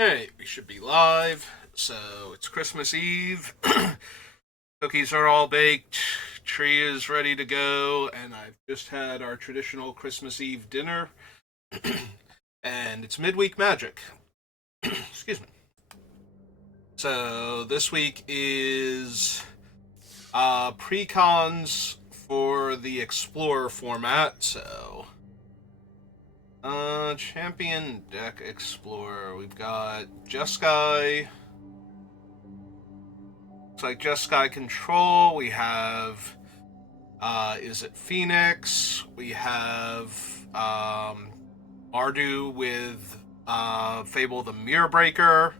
Hey, we should be live. So it's Christmas Eve. Cookies are all baked. Tree is ready to go, and I've just had our traditional Christmas Eve dinner. And it's midweek magic. Excuse me. So this week is precons for the Explorer format. So champion deck Explorer. We've got Jeskai. Looks like Jeskai Control. We have is it Phoenix? We have Mardu with Fable the Mirror Breaker.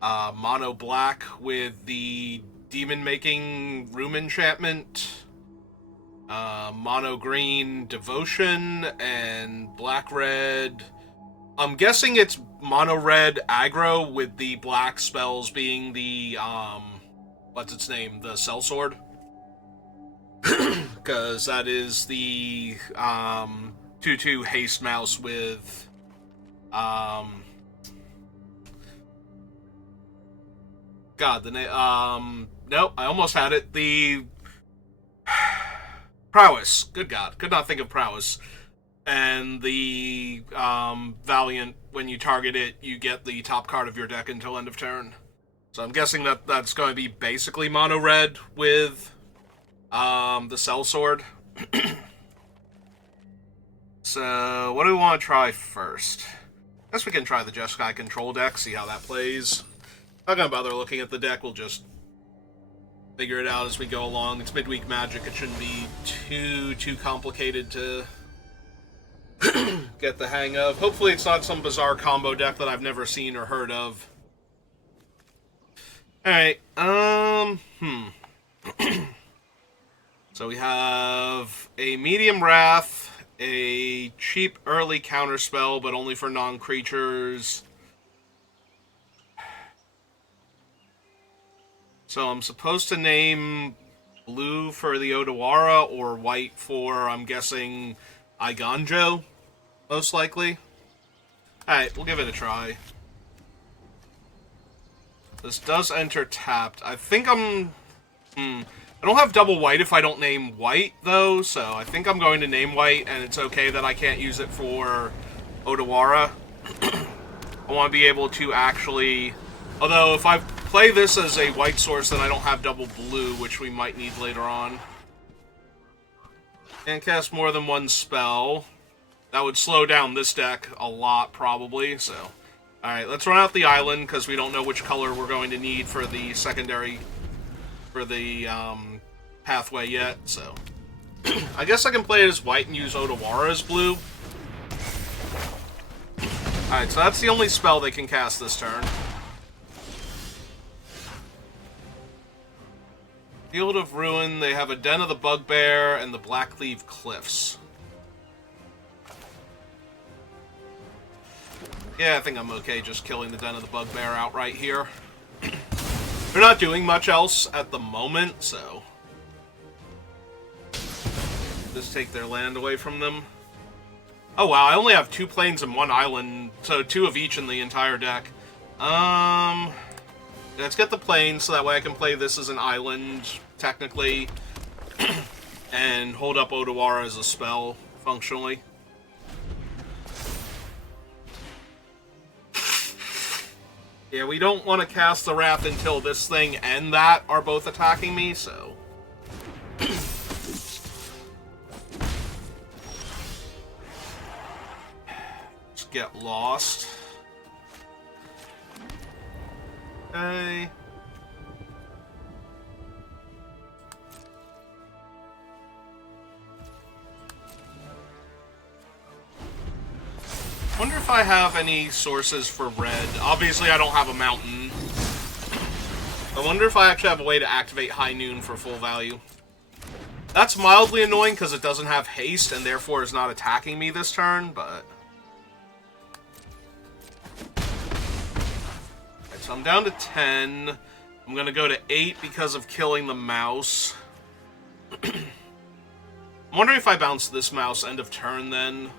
Mono Black with the Demon Making Room Enchantment. Mono Green Devotion, and Black Red. I'm guessing it's Mono Red Aggro with the black spells being the what's its name? The Sellsword. Because that is the 2/2 haste mouse with God, the name nope, I almost had it. The Prowess. Good God. Could not think of Prowess. And the Valiant, when you target it, you get the top card of your deck until end of turn. So I'm guessing that that's going to be basically mono red with the Sellsword. So what do we want to try first? I guess we can try the Jeskai Control deck, see how that plays. Not going to bother looking at the deck, we'll just figure it out as we go along. It's midweek magic. It shouldn't be too complicated to get the hang of. Hopefully it's not some bizarre combo deck that I've never seen or heard of. Alright, So we have a medium wrath, a cheap early counterspell, but only for non-creatures. So I'm supposed to name blue for the Odawara or white for, I'm guessing, Iganjo, most likely. Alright, we'll give it a try. This does enter tapped. I think I'm... I don't have double white if I don't name white, though, so I think I'm going to name white, and it's okay that I can't use it for Odawara. I want to be able to actually... Although, if I play this as a white source, then I don't have double blue, which we might need later on. And cast more than one spell. That would slow down this deck a lot, probably, so... Alright, let's run out the island, because we don't know which color we're going to need for the secondary... for the, pathway yet, so... I guess I can play it as white and use Odawara as blue. Alright, so that's the only spell they can cast this turn. Field of Ruin, they have a Den of the Bugbear and the Blackleaf Cliffs. Yeah, I think I'm okay just killing the Den of the Bugbear outright here. They're not doing much else at the moment, so... Just take their land away from them. Oh wow, I only have 2 plains and 1 island, so 2 of each in the entire deck. Let's get the plains, so that way I can play this as an island, technically, and hold up Odawara as a spell, functionally. Yeah, we don't want to cast the Wrath until this thing and that are both attacking me, so... Just get lost. Okay. Wonder if I have any sources for red. Obviously, I don't have a mountain. I wonder if I actually have a way to activate High Noon for full value. That's mildly annoying because it doesn't have haste and therefore is not attacking me this turn, but... Alright, so I'm down to 10. I'm gonna go to 8 because of killing the mouse. I'm wondering if I bounce this mouse end of turn then.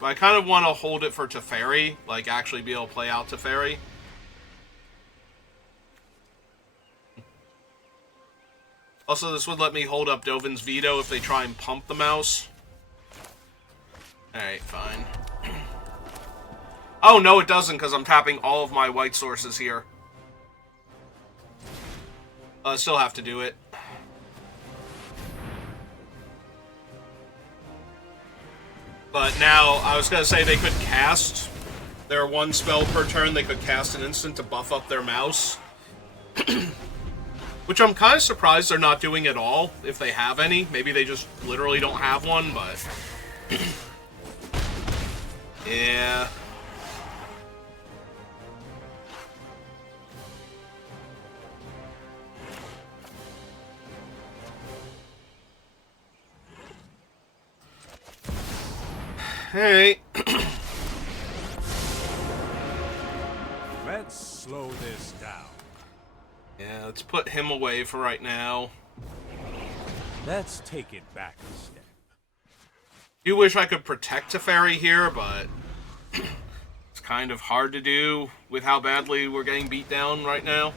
But I kind of want to hold it for Teferi, like actually be able to play out Teferi. Also, this would let me hold up Dovin's Veto if they try and pump the mouse. Alright, fine. Oh, no, it doesn't, because I'm tapping all of my white sources here. I still have to do it. But now, I was going to say they could cast their one spell per turn. They could cast an instant to buff up their mouse. Which I'm kind of surprised they're not doing at all, if they have any. Maybe they just literally don't have one, but... yeah. Alright. Let's slow this down. Yeah, let's put him away for right now. Let's take it back a step. Do wish I could protect Teferi here, but it's kind of hard to do with how badly we're getting beat down right now.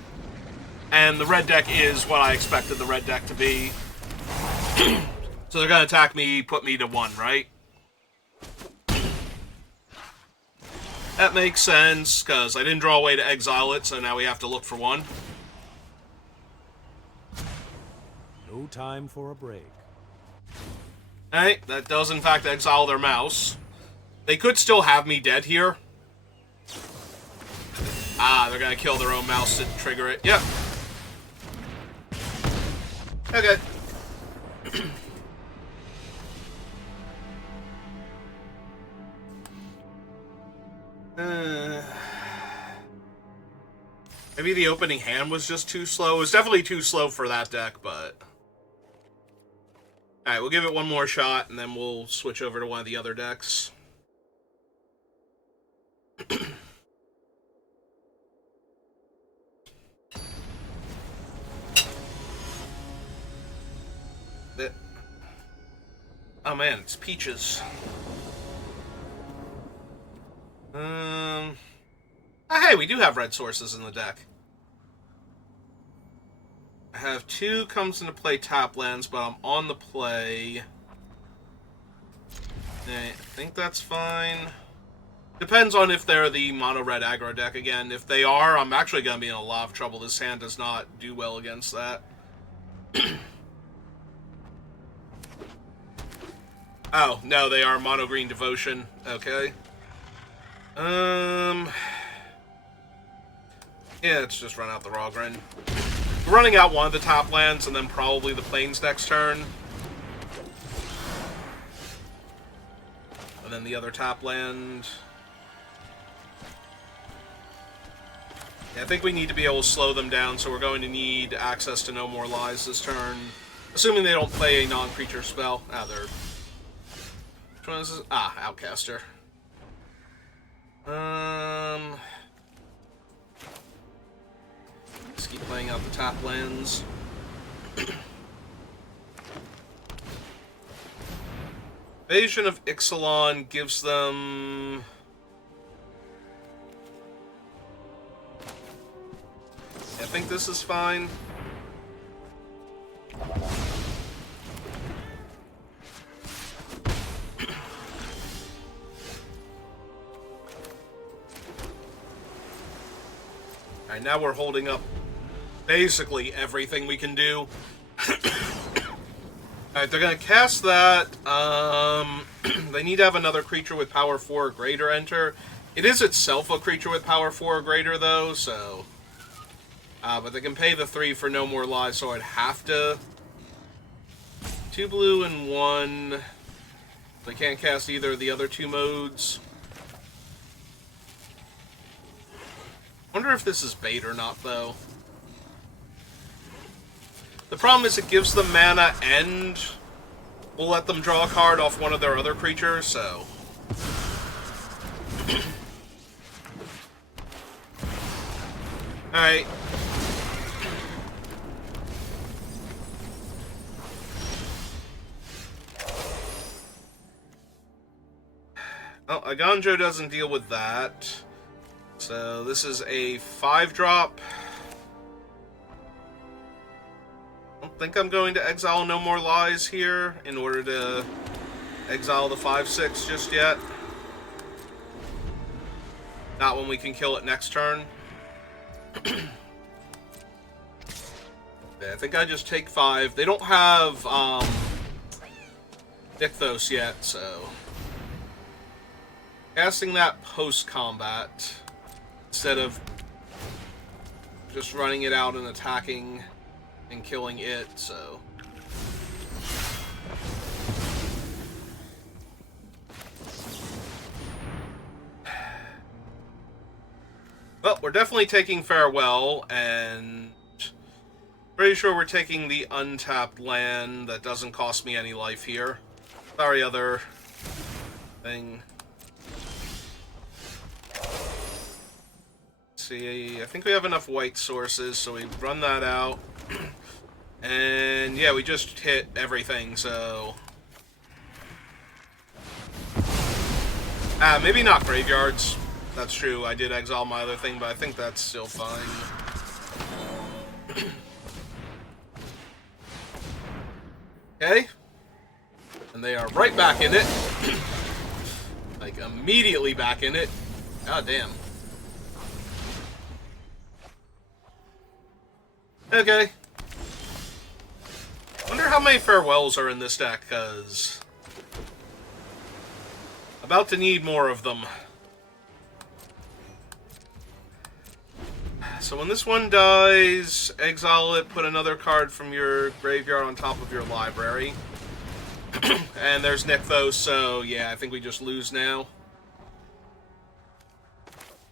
And the red deck is what I expected the red deck to be. So they're going to attack me, put me to 1, right? That makes sense, because I didn't draw a way to exile it, so now we have to look for 1. No time for a break. Alright, that does in fact exile their mouse. They could still have me dead here. Ah, they're gonna kill their own mouse to trigger it. Yep. Okay. Maybe the opening hand was just too slow. It was definitely too slow for that deck, but... Alright, we'll give it one more shot, and then we'll switch over to one of the other decks. Oh man, it's Peaches. Hey, we do have red sources in the deck. I have 2 comes into play tap lands, but I'm on the play. I think that's fine. Depends on if they're the mono-red aggro deck again. If they are, I'm actually going to be in a lot of trouble. This hand does not do well against that. Oh, no, they are mono-green devotion. Okay. Yeah, let's just run out the Rogren. We're running out one of the top lands, and then probably the Plains next turn. And then the other top land. Yeah, I think we need to be able to slow them down, so we're going to need access to No More Lies this turn. Assuming they don't play a non-creature spell. Ah, they're... Which one is this? Ah, Outcaster. Let's keep playing out the top lands. Invasion of Ixalan gives them... I think this is fine. Alright, now we're holding up basically everything we can do. Alright, they're gonna cast that. They need to have another creature with power 4 or greater enter. It is itself a creature with power 4 or greater, though, so... but they can pay the 3 for No More Lies, so I'd have to... 2 blue and 1... They can't cast either of the other 2 modes. Wonder if this is bait or not, though. The problem is it gives them mana and we'll let them draw a card off one of their other creatures, so... Alright. Oh, Aganjo doesn't deal with that. So this is a 5-drop. I don't think I'm going to exile No More Lies here in order to exile the 5/6 just yet. Not when we can kill it next turn. Yeah, I think I just take 5. They don't have Nykthos yet, so casting that post-combat instead of just running it out and attacking and killing it, so... Well, we're definitely taking Farewell, and pretty sure we're taking the untapped land that doesn't cost me any life here. Sorry, other thing. See, I think we have enough white sources, so we run that out. And yeah, we just hit everything, so... maybe not graveyards. That's true, I did exile my other thing, but I think that's still fine. Okay. And they are right back in it. Like, immediately back in it. God damn. Okay. Wonder how many Farewells are in this deck, because... about to need more of them. So when this one dies, exile it, put another card from your graveyard on top of your library. And there's Nykthos, so yeah, I think we just lose now.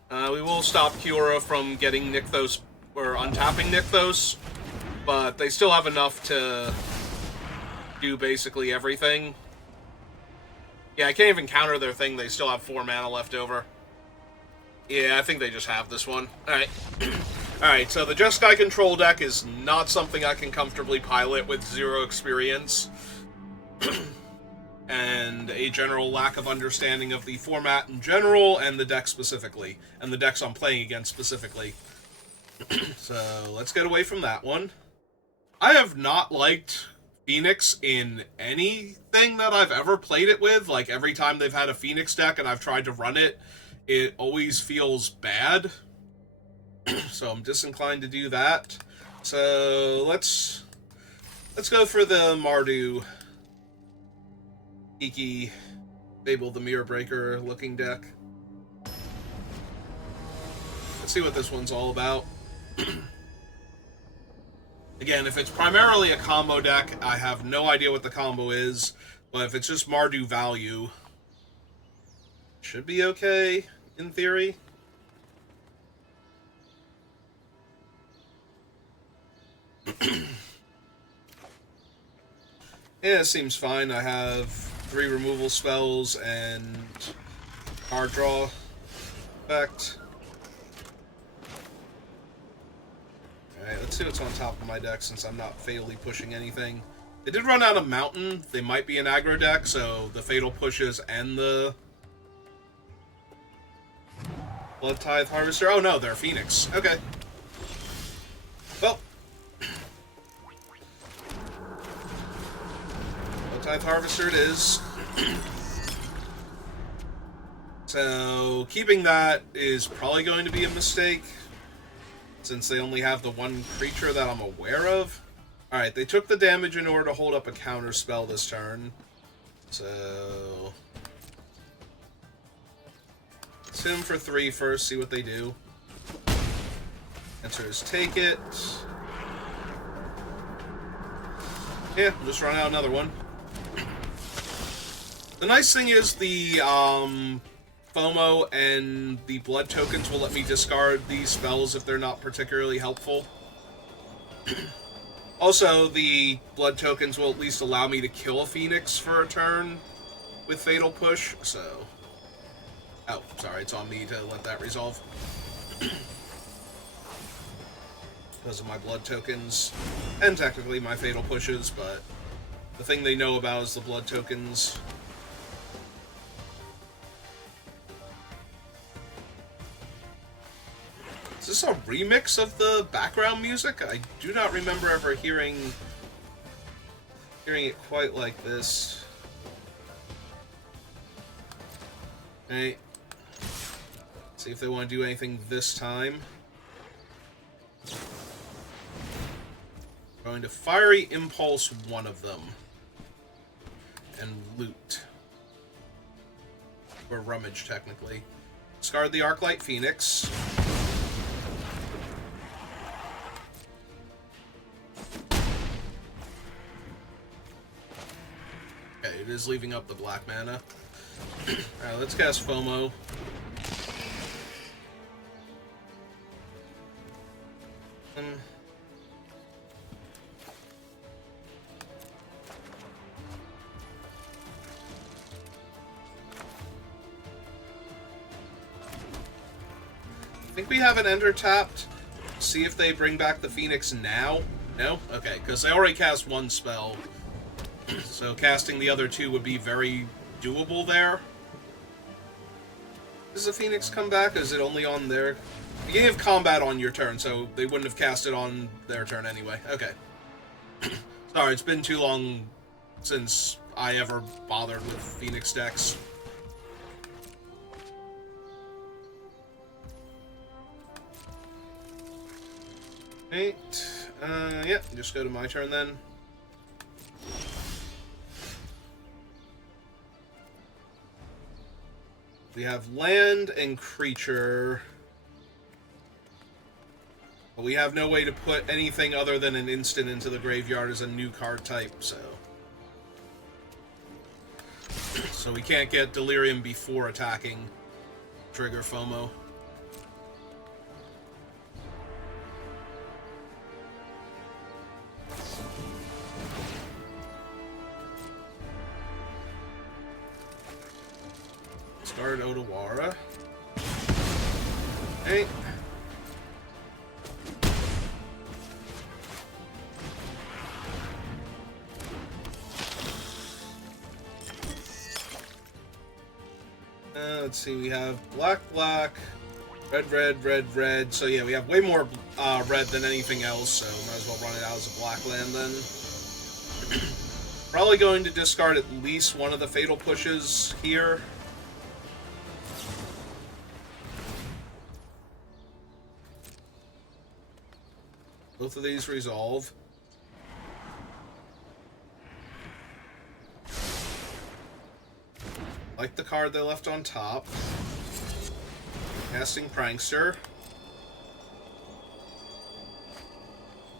We will stop Kiora from getting Nykthos, or untapping Nykthos, but they still have enough to do basically everything. Yeah, I can't even counter their thing, they still have 4 mana left over. Yeah, I think they just have this one. Alright. Alright, so the Jeskai control deck is not something I can comfortably pilot with 0 experience. And a general lack of understanding of the format in general, and the deck specifically. And the decks I'm playing against specifically. So, let's get away from that one. I have not liked Phoenix in anything that I've ever played it with. Like, every time they've had a Phoenix deck and I've tried to run it, it always feels bad. So I'm disinclined to do that. So let's go for the Mardu Iki Fable the Mirror Breaker looking deck. Let's see what this one's all about. Again, if it's primarily a combo deck, I have no idea what the combo is. But if it's just Mardu value, should be okay, in theory. Yeah, it seems fine. I have 3 removal spells and card draw effect. Alright, let's see what's on top of my deck since I'm not fatally pushing anything. They did run out of Mountain. They might be an aggro deck, so the Fatal Pushes and the Blood Tithe Harvester. Oh no, they're Phoenix. Okay. Well. Blood Tithe Harvester it is. So, keeping that is probably going to be a mistake, since they only have the one creature that I'm aware of. Alright, they took the damage in order to hold up a counter spell this turn. So... let's hit him for 3 first, see what they do. Answer is take it. Yeah, we'll just run out another one. The nice thing is the FOMO and the blood tokens will let me discard these spells if they're not particularly helpful. Also, the blood tokens will at least allow me to kill a Phoenix for a turn with Fatal Push, so... oh, sorry, it's on me to let that resolve. Because of my blood tokens, and technically my Fatal Pushes, but the thing they know about is the blood tokens. this a remix of the background music? I do not remember ever hearing it quite like this. Right. See if they want to do anything this time. Going to Fiery Impulse one of them. And loot. Or rummage, technically. Discard the Arclight Phoenix. Okay, it is leaving up the black mana. Alright, let's cast FOMO. I think we have an Ender tapped. See if they bring back the Phoenix now. No? Okay, because they already cast one spell. So casting the other two would be very doable there. Does the Phoenix come back? Is it only on their... You have combat on your turn, so they wouldn't have cast it on their turn anyway. Okay. Sorry, it's been too long since I ever bothered with Phoenix decks. Right. Yeah, just go to my turn then. We have land and creature. But we have no way to put anything other than an instant into the graveyard as a new card type, so... So we can't get Delirium before attacking. Trigger FOMO. Start Odawara. Okay. Let's see, we have black, red, red. So yeah, we have way more red than anything else, so might as well run it out as a black land then. Probably going to discard at least one of the Fatal Pushes here. Both of these resolve. Like the card they left on top. Casting Prankster.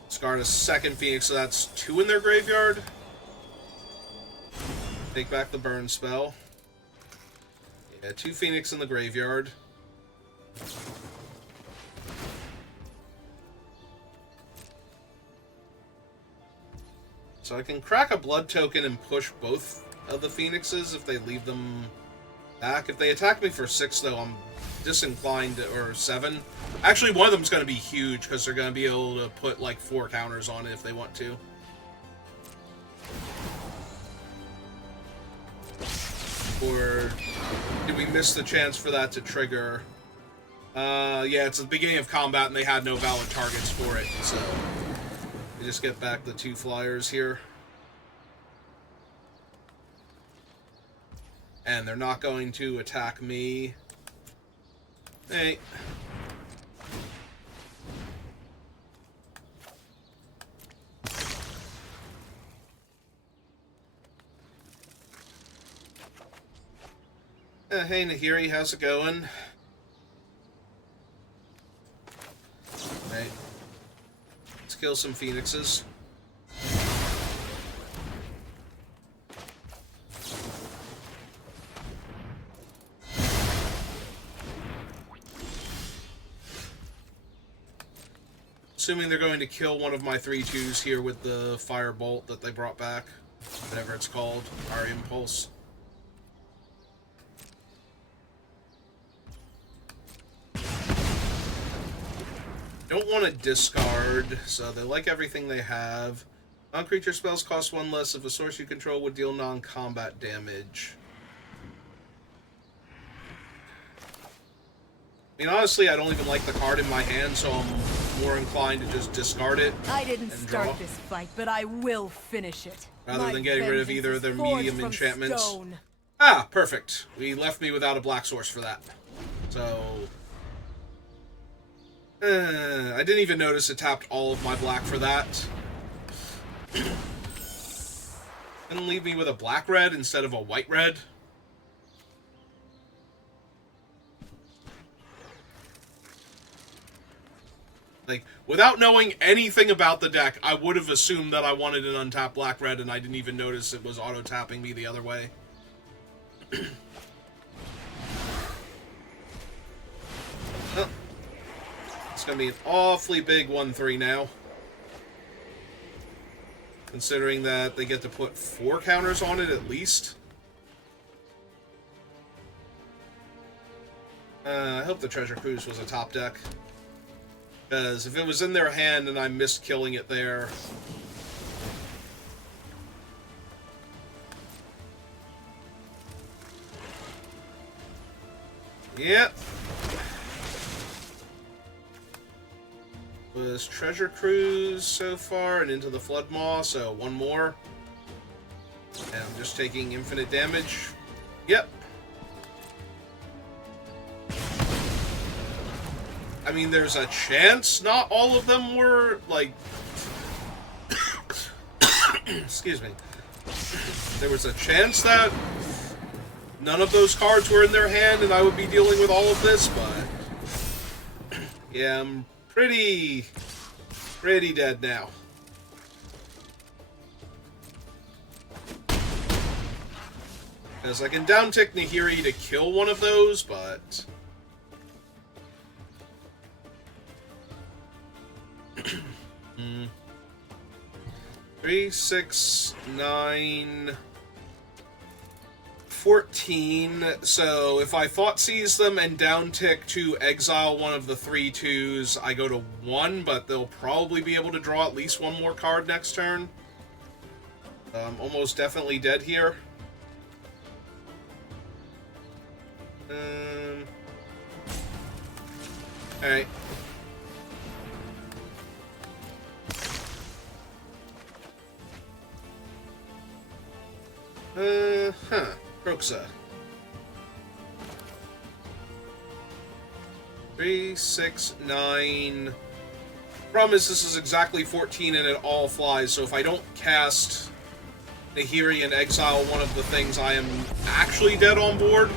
Discard a second Phoenix, so that's 2 in their graveyard. Take back the burn spell. Yeah, 2 Phoenix in the graveyard. So I can crack a blood token and push both of the Phoenixes if they leave them back. If they attack me for 6, though, I'm disinclined to, or 7. Actually, one of them's going to be huge because they're going to be able to put like 4 counters on it if they want to. Or did we miss the chance for that to trigger? Yeah, it's the beginning of combat and they had no valid targets for it, so we just get back the 2 flyers here. And they're not going to attack me. Hey. Hey Nahiri, how's it going? Right. Let's kill some Phoenixes. Assuming they're going to kill one of my 3/2s here with the Firebolt that they brought back. Whatever it's called. Our Impulse. Don't want to discard, so they like everything they have. Non-creature spells cost 1 less if a source you control would deal non-combat damage. I mean, honestly, I don't even like the card in my hand, so I'm more inclined to just discard it. I didn't and start draw, this fight, but I will finish it. rather than getting rid of either of their medium enchantments. Stone. Ah, perfect. We left me without a black source for that. So... I didn't even notice it tapped all of my black for that. Didn't leave me with a black-red instead of a white-red. Like, without knowing anything about the deck, I would have assumed that I wanted an untapped black-red, and I didn't even notice it was auto-tapping me the other way. Oh. It's going to be an awfully big 1-3 now. Considering that they get to put 4 counters on it at least. I hope the Treasure Cruise was a top deck. Because if it was in their hand and I missed killing it there... Yep. Was Treasure Cruise so far and into the Flood Maw, so one more. And I'm just taking infinite damage. Yep. I mean, there's a chance not all of them were, like... Excuse me. There was a chance that none of those cards were in their hand and I would be dealing with all of this, but... Yeah, I'm pretty dead now. Because I can down-tick Nahiri to kill one of those, but... 3, 6, 9... 14, so if I thought seize them and down tick to exile one of the 3/2s, I go to 1, but they'll probably be able to draw at least one more card next turn. I'm almost definitely dead here. Alright. Kroxa. 3, 6, 9. Problem is, this is exactly 14 and it all flies, so if I don't cast Nahiri and exile one of the things, I am actually dead on board.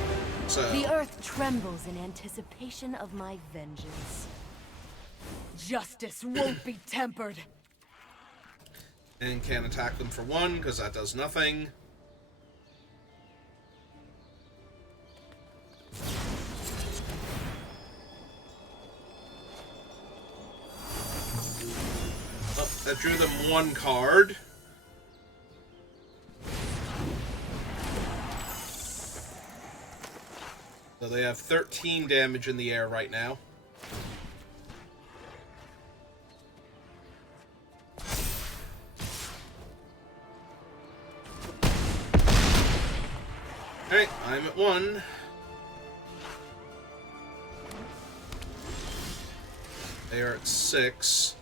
So the earth trembles in anticipation of my vengeance. Justice won't be tempered. And can't attack them for 1, because that does nothing. Oh, that drew them 1 card. So they have 13 damage in the air right now. Alright, I'm at 1. They are at 6.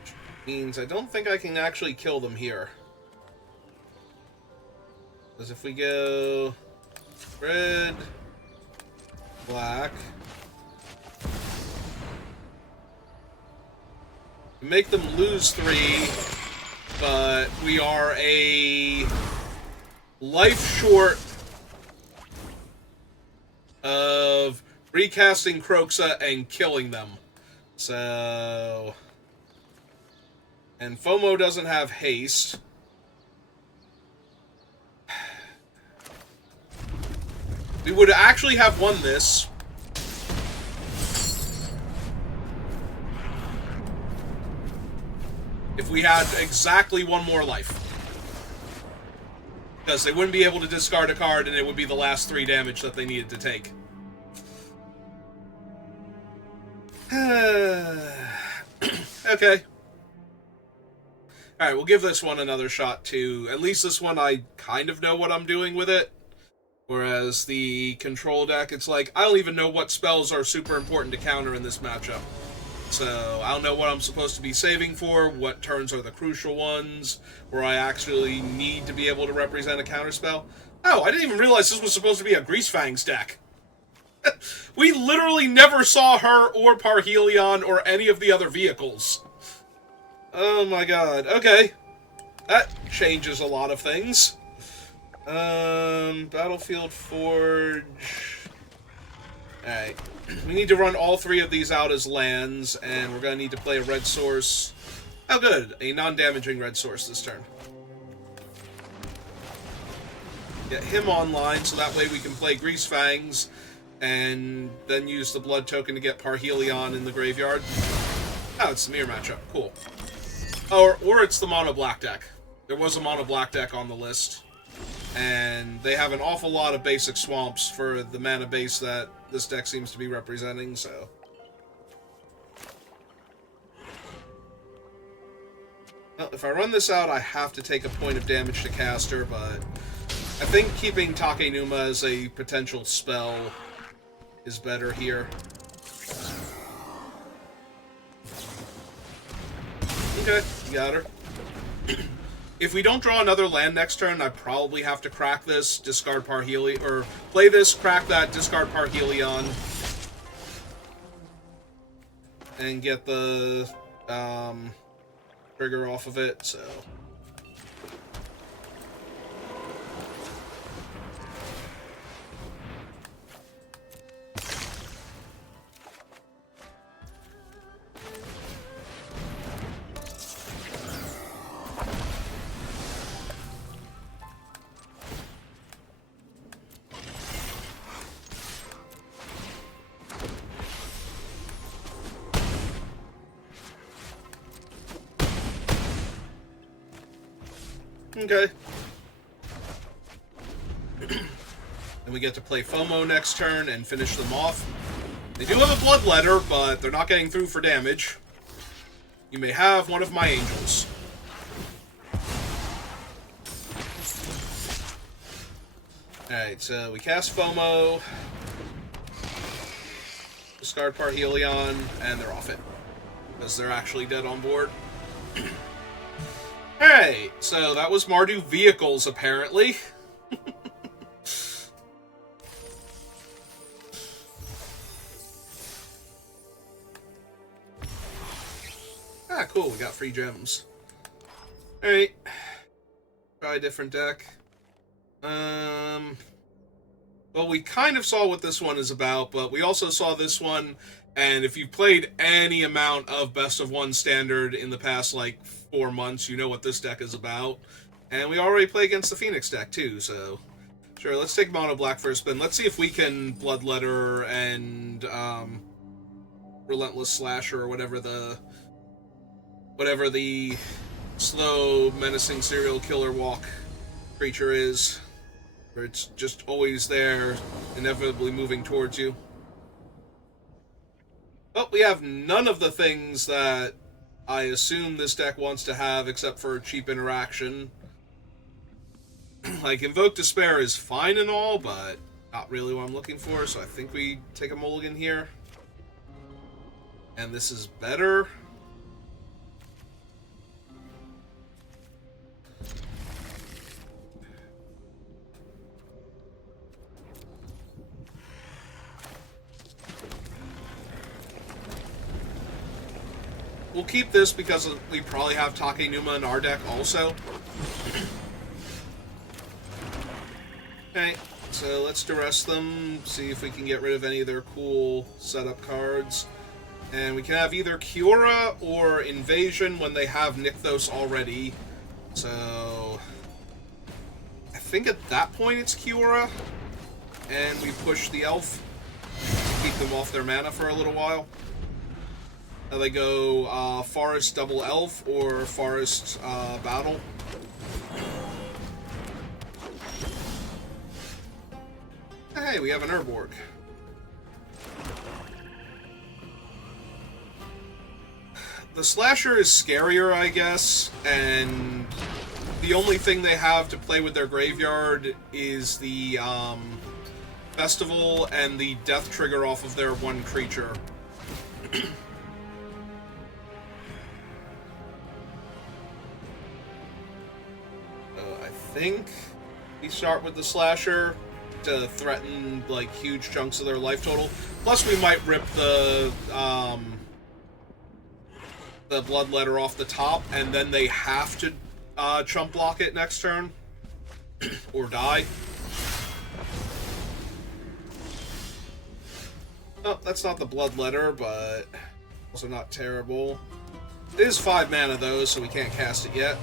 Which means I don't think I can actually kill them here. Because if we go red, black, we make them lose 3, but we are a life short of recasting Kroxa and killing them. So... And FOMO doesn't have haste. We would actually have won this. If we had exactly 1 more life. Because they wouldn't be able to discard a card and it would be the last 3 damage that they needed to take. Okay. Alright, we'll give this one another shot too. At least this one I kind of know what I'm doing with it. Whereas the control deck, it's like, I don't even know what spells are super important to counter in this matchup. So, I don't know what I'm supposed to be saving for, what turns are the crucial ones, where I actually need to be able to represent a counterspell. Oh, I didn't even realize this was supposed to be a Grease Fangs deck. We literally never saw her or Parhelion or any of the other vehicles. Oh my god. Okay. That changes a lot of things. Battlefield Forge. Alright. We need to run all 3 of these out as lands, and we're gonna need to play a red source. Oh good, a non-damaging red source this turn. Get him online, so that way we can play Grease Fangs, and then use the blood token to get Parhelion in the graveyard. Oh, it's the mirror matchup. Cool. Or it's the mono black deck. There was a mono black deck on the list. And they have an awful lot of basic swamps for the mana base that this deck seems to be representing, so... Well, if I run this out, I have to take a point of damage to caster, but... I think keeping Takenuma as a potential spell is better here. Okay, you got her. If we don't draw another land next turn, I probably have to crack this, discard Parhelion, or play this, crack that, discard Parhelion, and get the trigger off of it, so... Okay. Then we get to play FOMO next turn and finish them off. They do have a Bloodletter, but they're not getting through for damage. You may have one of my angels. Alright, so we cast FOMO, discard Parhelion, and they're off it. Because they're actually dead on board. Hey, so that was Mardu Vehicles, apparently. Ah, cool, we got free gems. Alright. Try a different deck. Well, we kind of saw what this one is about, but we also saw this one, and if you've played any amount of Best of One Standard in the past, like, 4 months, you know what this deck is about. And we already play against the Phoenix deck, too, so... Sure, let's take Mono Black for a spin. Let's see if we can Bloodletter and, Relentless Slasher, or whatever the slow, menacing serial killer walk creature is. Where it's just always there, inevitably moving towards you. Well, we have none of the things that I assume this deck wants to have, except for cheap interaction. Like, Invoke Despair is fine and all, but not really what I'm looking for, so I think we take a mulligan here. And this is better. We'll keep this because we probably have Takenuma in our deck also. Okay, so let's duress them, see if we can get rid of any of their cool setup cards. And we can have either Kiora or Invasion when they have Nykthos already. So... I think at that point it's Kiora. And we push the Elf. Keep them off their mana for a little while. They go Forest Double Elf or Forest Battle. Hey, we have an Urborg. The Slasher is scarier, I guess, and the only thing they have to play with their graveyard is the festival and the death trigger off of their one creature. I think we start with the slasher to threaten like huge chunks of their life total. Plus, we might rip the bloodletter off the top, and then they have to chump block it next turn or die. Oh, that's not the bloodletter, but also not terrible. It is 5 mana though, so we can't cast it yet.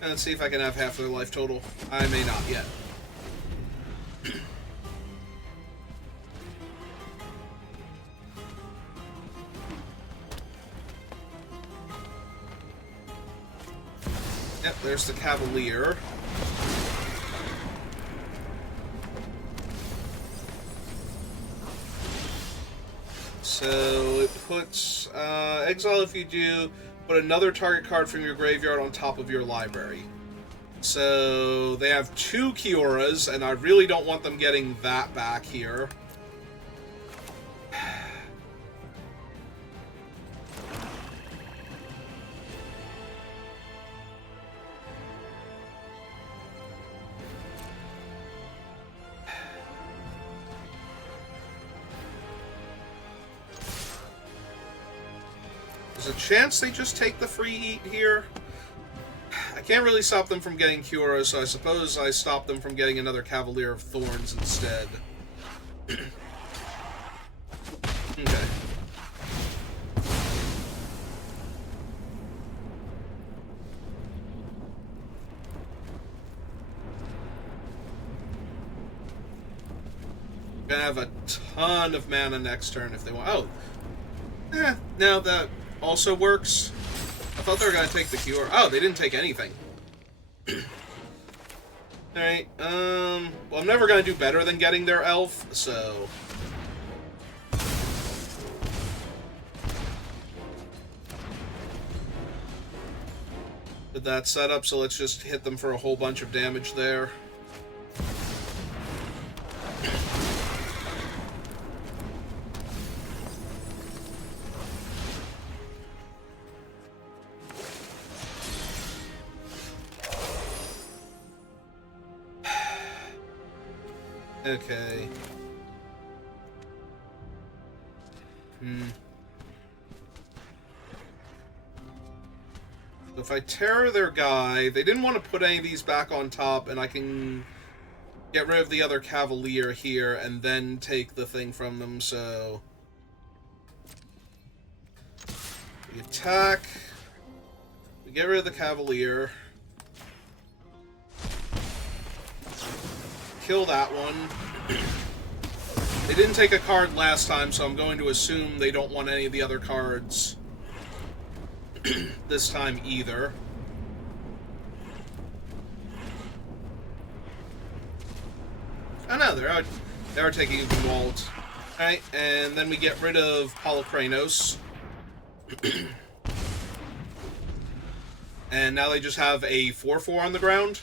And let's see if I can have half their life total. I may not yet. Yep, there's the Cavalier. So it puts exile if you do, put another target card from your graveyard on top of your library. So they have 2 Kioras, and I really don't want them getting that back here. There's a chance they just take the free eat here. I can't really stop them from getting Kiora, so I suppose I stop them from getting another Cavalier of Thorns instead. Okay. Gonna have a ton of mana next turn if they want. Oh. Now that also works. I thought they were gonna take the cure. Oh, they didn't take anything. Alright, well, I'm never gonna do better than getting their elf, so... With that setup, so let's just hit them for a whole bunch of damage there. Okay. So if I terror their guy, they didn't want to put any of these back on top, and I can get rid of the other Cavalier here and then take the thing from them, so... We attack. We get rid of the Cavalier. Kill that one. They didn't take a card last time, so I'm going to assume they don't want any of the other cards this time either. Oh no, they are taking the Walt. Alright, and then we get rid of Holocranos. And now they just have a 4/4 on the ground.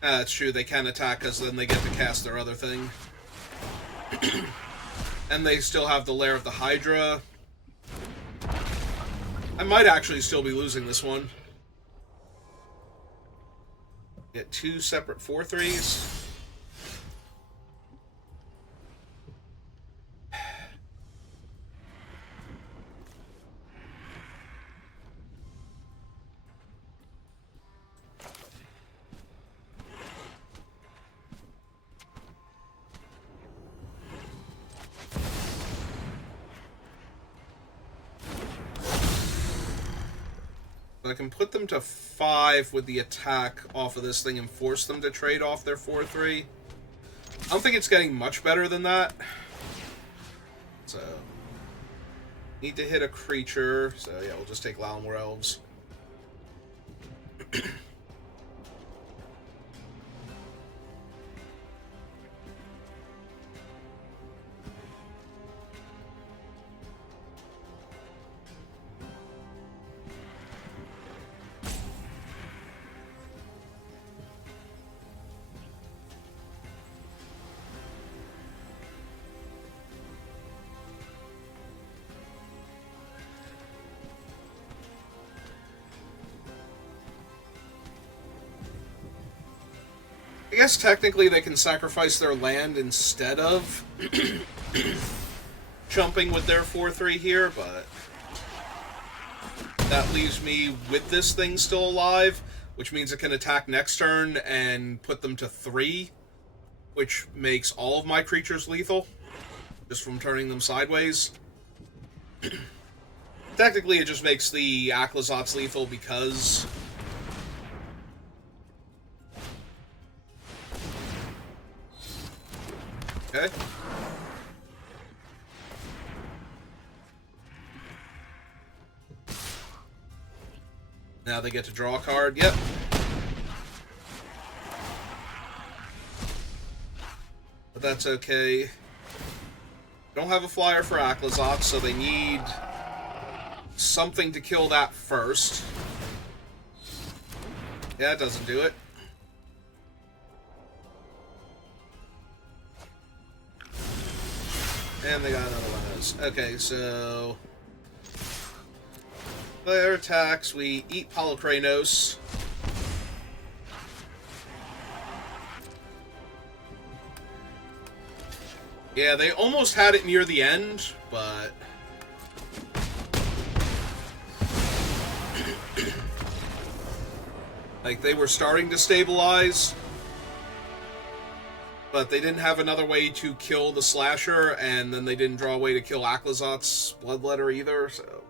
That's true, they can attack because then they get to cast their other thing. And they still have the Lair of the Hydra. I might actually still be losing this one. Get 2 separate 4/3s. I can put them to 5 with the attack off of this thing and force them to trade off their 4/3. I don't think it's getting much better than that. So, need to hit a creature. So yeah, we'll just take Lalamore Elves. guess technically they can sacrifice their land instead of jumping with their 4-3 here, but that leaves me with this thing still alive, which means it can attack next turn and put them to 3, which makes all of my creatures lethal, just from turning them sideways. Technically, it just makes the Aclazotz lethal because... Okay. Now they get to draw a card. Yep. But that's okay. Don't have a flyer for Aclazotz, so they need something to kill that first. Yeah, it doesn't do it. And they got another one of those. Okay, so... their attacks, we eat Polykranos. Yeah, they almost had it near the end, but... like, they were starting to stabilize, but they didn't have another way to kill the Slasher, and then they didn't draw a way to kill Aclazotz's Bloodletter either, so...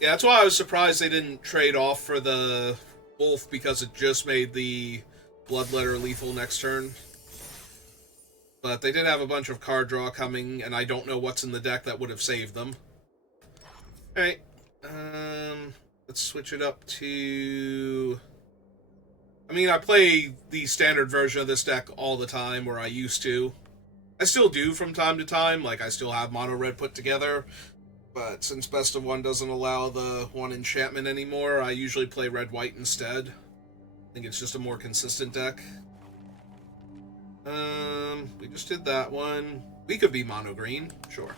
yeah, that's why I was surprised they didn't trade off for the Wolf, because it just made the Bloodletter lethal next turn. But they did have a bunch of card draw coming, and I don't know what's in the deck that would have saved them. Alright, let's switch it up to... I mean, I play the standard version of this deck all the time, or I used to. I still do from time to time, like I still have Mono Red put together. But since Best of One doesn't allow the one enchantment anymore, I usually play Red-White instead. I think it's just a more consistent deck. We just did that one. We could be Mono Green, sure.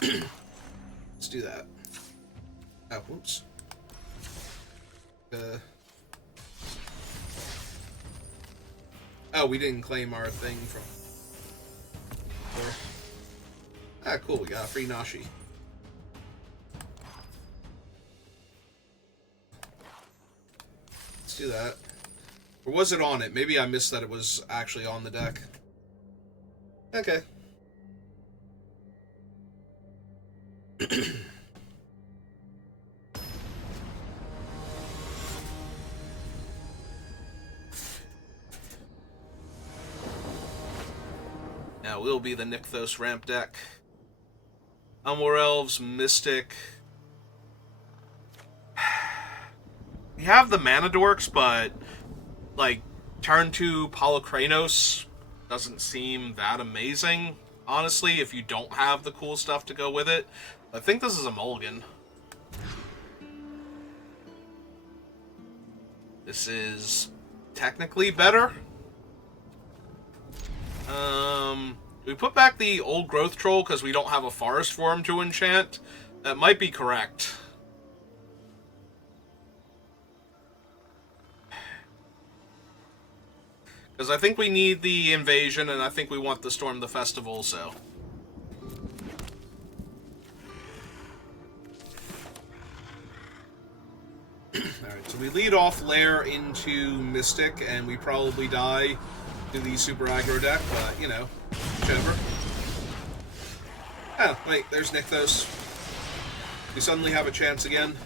Let's do that. Oh, whoops. Oh, we didn't claim our thing from... ah, cool, we got a free Nashi. Let's do that. Or was it on it? Maybe I missed that it was actually on the deck. Okay. Now we'll be the Nykthos ramp deck. Elmore Elves, Mystic. We have the Mana Dorks, but, like, turn 2 Polykranos doesn't seem that amazing, honestly, if you don't have the cool stuff to go with it. I think this is a mulligan. This is technically better. We put back the Old Growth Troll because we don't have a forest for him to enchant. That might be correct. Because I think we need the invasion, and I think we want to storm the festival, so... Alright, so we lead off Lair into Mystic, and we probably die to the super aggro deck, but, you know, whichever. Oh, wait, there's Nykthos. We suddenly have a chance again.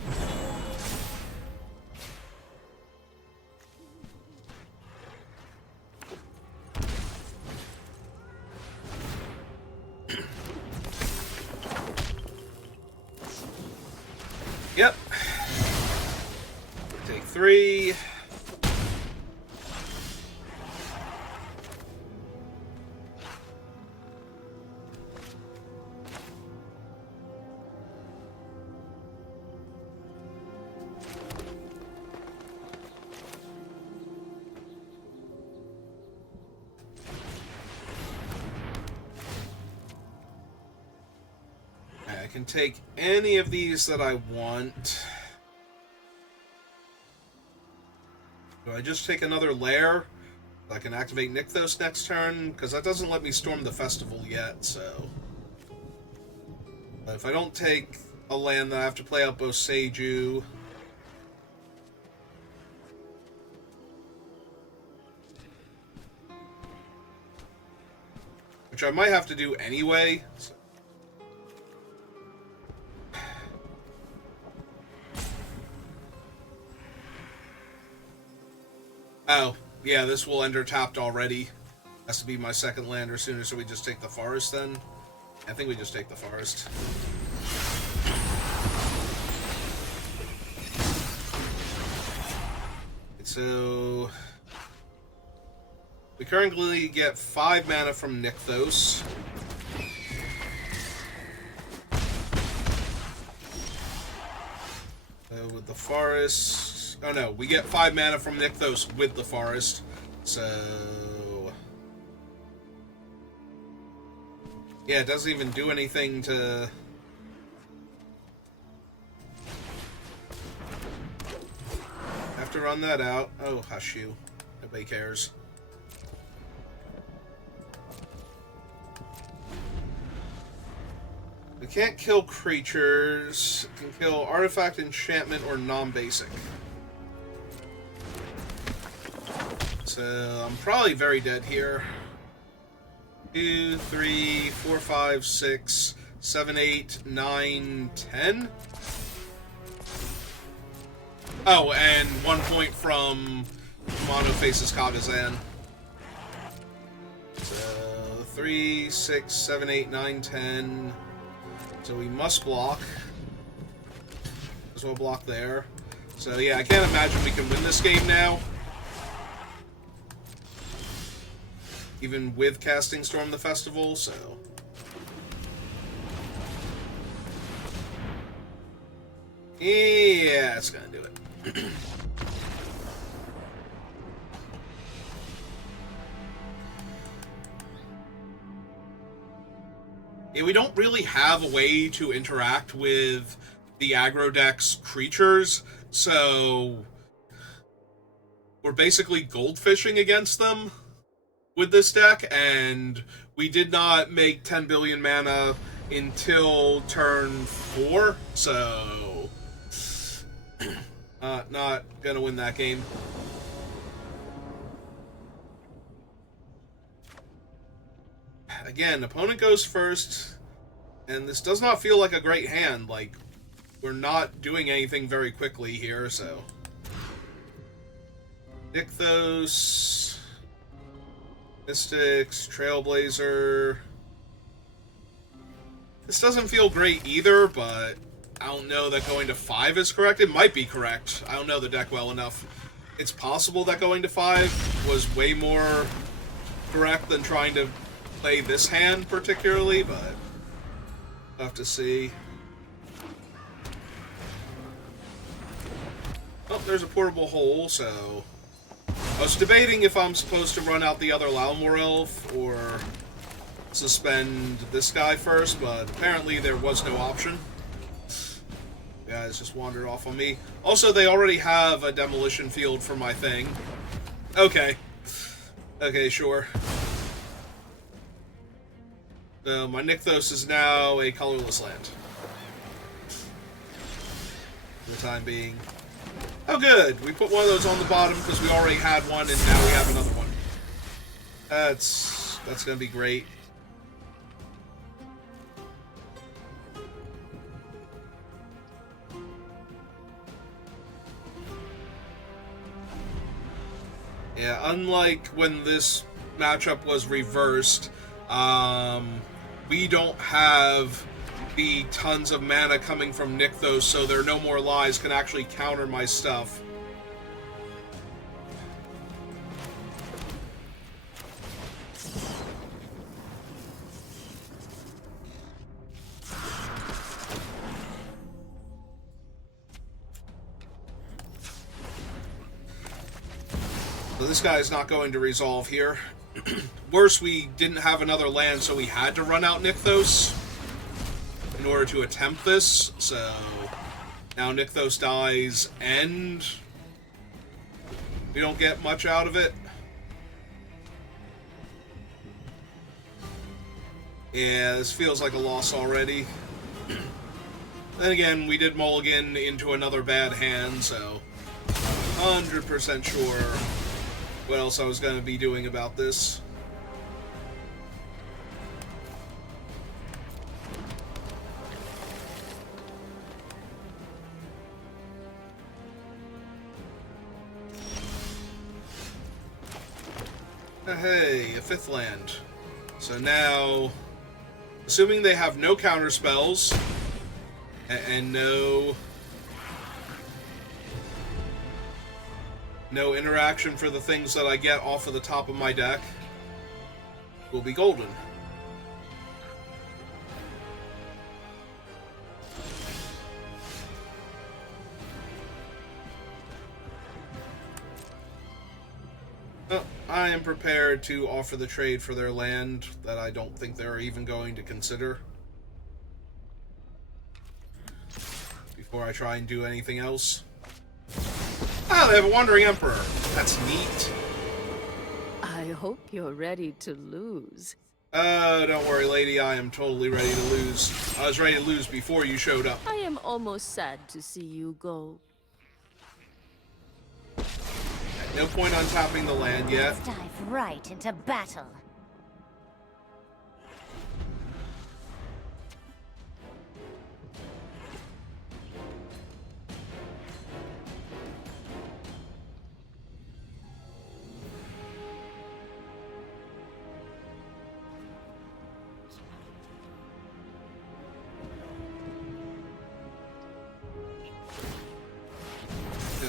Yep. Take 3. I can take any of these that I want. Do I just take another lair? I can activate Nykthos next turn, because that doesn't let me storm the festival yet, so... But if I don't take a land, then I have to play out both Seiju. Which I might have to do anyway. So. Oh, yeah, this will enter tapped already. Has to be my second lander sooner, so we just take the forest then? I think we just take the forest. So... we currently get 5 mana from Nykthos. With the forest... oh no, we get 5 mana from Nykthos with the forest. So... yeah, it doesn't even do anything to... have to run that out. Oh, hush you. Nobody cares. We can't kill creatures. Can kill artifact, enchantment, or non-basic. So I'm probably very dead here. 2, 3, 4, 5, 6, 7, 8, 9, 10. Oh, and 1 point from Monoface's Kagazan. So 3, 6, 7, 8, 9, 10. So we must block. As well block there. So yeah, I can't imagine we can win this game now. Even with casting Storm the Festival, so... yeah, it's gonna do it. Yeah, we don't really have a way to interact with the aggro deck's creatures, so we're basically goldfishing against them with this deck, and we did not make 10 billion mana until turn 4, so not gonna win that game. Again, opponent goes first, and this does not feel like a great hand. Like, we're not doing anything very quickly here, so... Nykthos... Mystics, Trailblazer... This doesn't feel great either, but I don't know that going to 5 is correct. It might be correct. I don't know the deck well enough. It's possible that going to 5 was way more correct than trying to play this hand particularly, but we'll have to see. Oh, there's a portable hole, so... I was debating if I'm supposed to run out the other Lalmor Elf or suspend this guy first, but apparently there was no option. You guys just wandered off on me. Also, they already have a demolition field for my thing. Okay. Okay, sure. So, my Nykthos is now a colorless land. For the time being. Oh good! We put one of those on the bottom because we already had one, and now we have another one. That's gonna be great. Yeah, unlike when this matchup was reversed, we don't have the tons of mana coming from Nykthos, so there are no more lies can actually counter my stuff. So this guy is not going to resolve here. Worse, we didn't have another land, so we had to run out Nykthos in order to attempt this, so now Nykthos dies, and We don't get much out of it. Yeah, this feels like a loss already. Then again, we did mulligan into another bad hand, so 100% sure what else I was going to be doing about this. Hey, a 5th land. So now, assuming they have no counter spells and no interaction for the things that I get off of the top of my deck, will be golden. Oh, I am prepared to offer the trade for their land that I don't think they're even going to consider before I try and do anything else. Ah, they have a Wandering Emperor. That's neat. I hope you're ready to lose. Don't worry, lady. I am totally ready to lose. I was ready to lose before you showed up. I am almost sad to see you go. No point on tapping the land yet. Let's dive right into battle.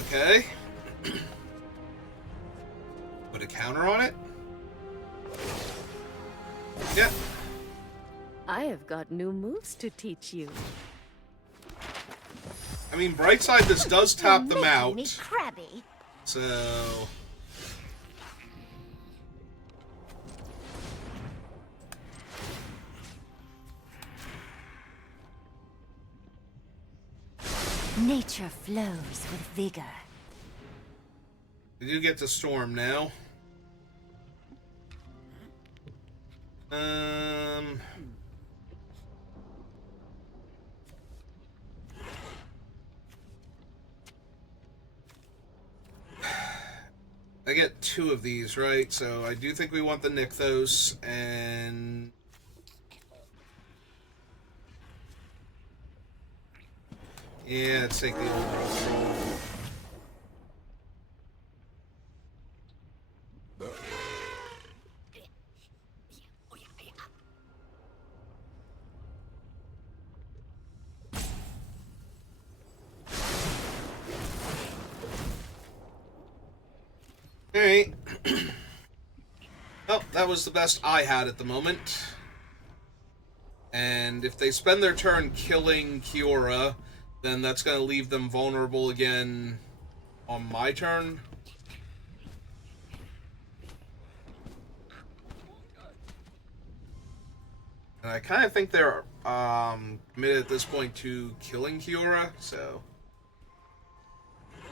Okay. Put a counter on it? Yeah. I have got new moves to teach you. I mean, bright side, this does tap them You're out. making me crabby. So... Nature flows with vigor. we do get to storm now. I get 2 of these, right? So I do think we want the Nykthos, and... yeah, let's take the old roll. Alright. Well, that was the best I had at the moment. And if they spend their turn killing Kiora, then that's going to leave them vulnerable again on my turn. And I kind of think they're committed at this point to killing Kiora, so...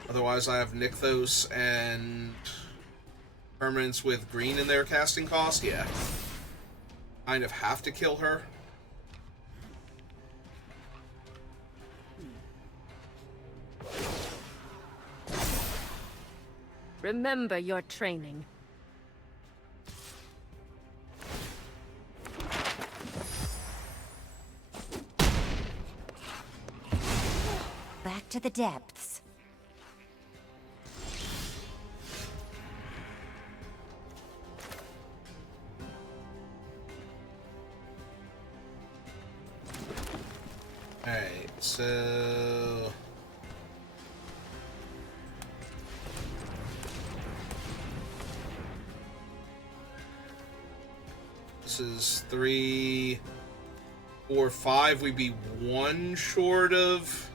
otherwise I have Nykthos and permanents with green in their casting cost, yeah. Kind of have to kill her. Remember your training. Back to the depths. Alright, so... this is 3, 4, 5. We'd be 1 short of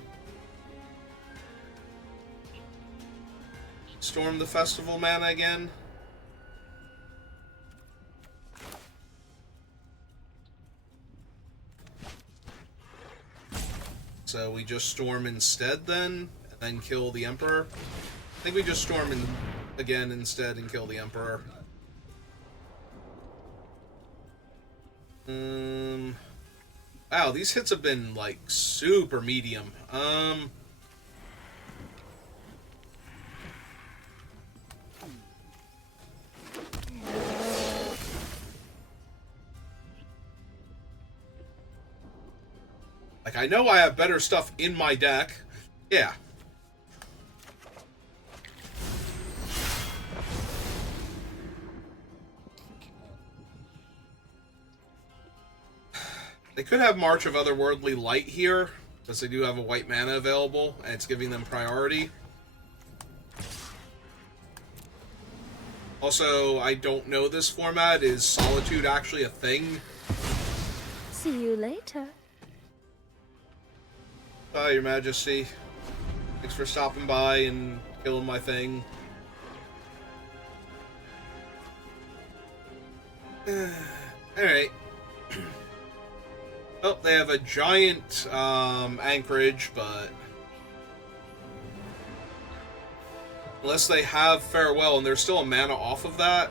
Storm the Festival mana again. So we just Storm instead then, and then kill the Emperor. I think we just Storm again instead and kill the Emperor. Wow, these hits have been, like, super medium. Like, I know I have better stuff in my deck. Yeah. They could have March of Otherworldly Light here, because they do have a white mana available, and it's giving them priority. Also, I don't know this format. Is Solitude actually a thing? See you later. Your Majesty. Thanks for stopping by and killing my thing. Alright. Oh, they have a giant anchorage, but unless they have Farewell and there's still a mana off of that.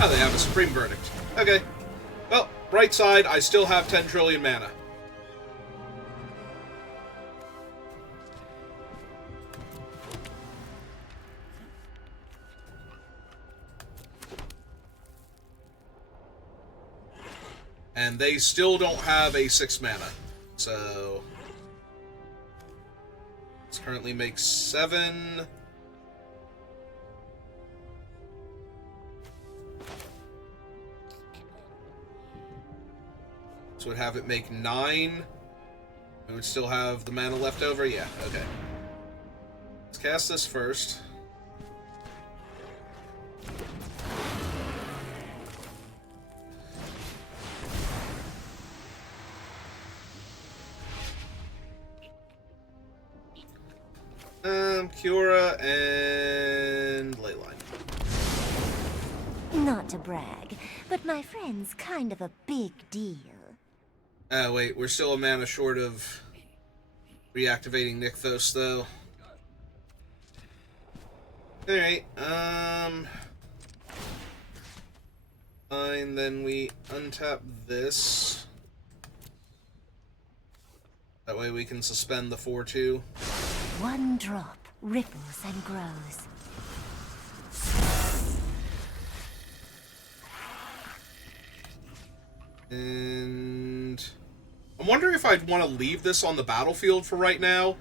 Oh, they have a Supreme Verdict. Okay. Well, bright side, I still have 10 trillion mana. And they still don't have a 6 mana. So this currently makes 7. So would have it make 9. We would still have the mana left over? Yeah, okay. Let's cast this first. Kiora and Leyline. Not to brag, but my friend's kind of a big deal. Wait, we're still a mana short of reactivating Nykthos, though. Alright, fine, then we untap this. That way we can suspend the 4/2. One drop ripples and grows. And I'm wondering if I'd want to leave this on the battlefield for right now,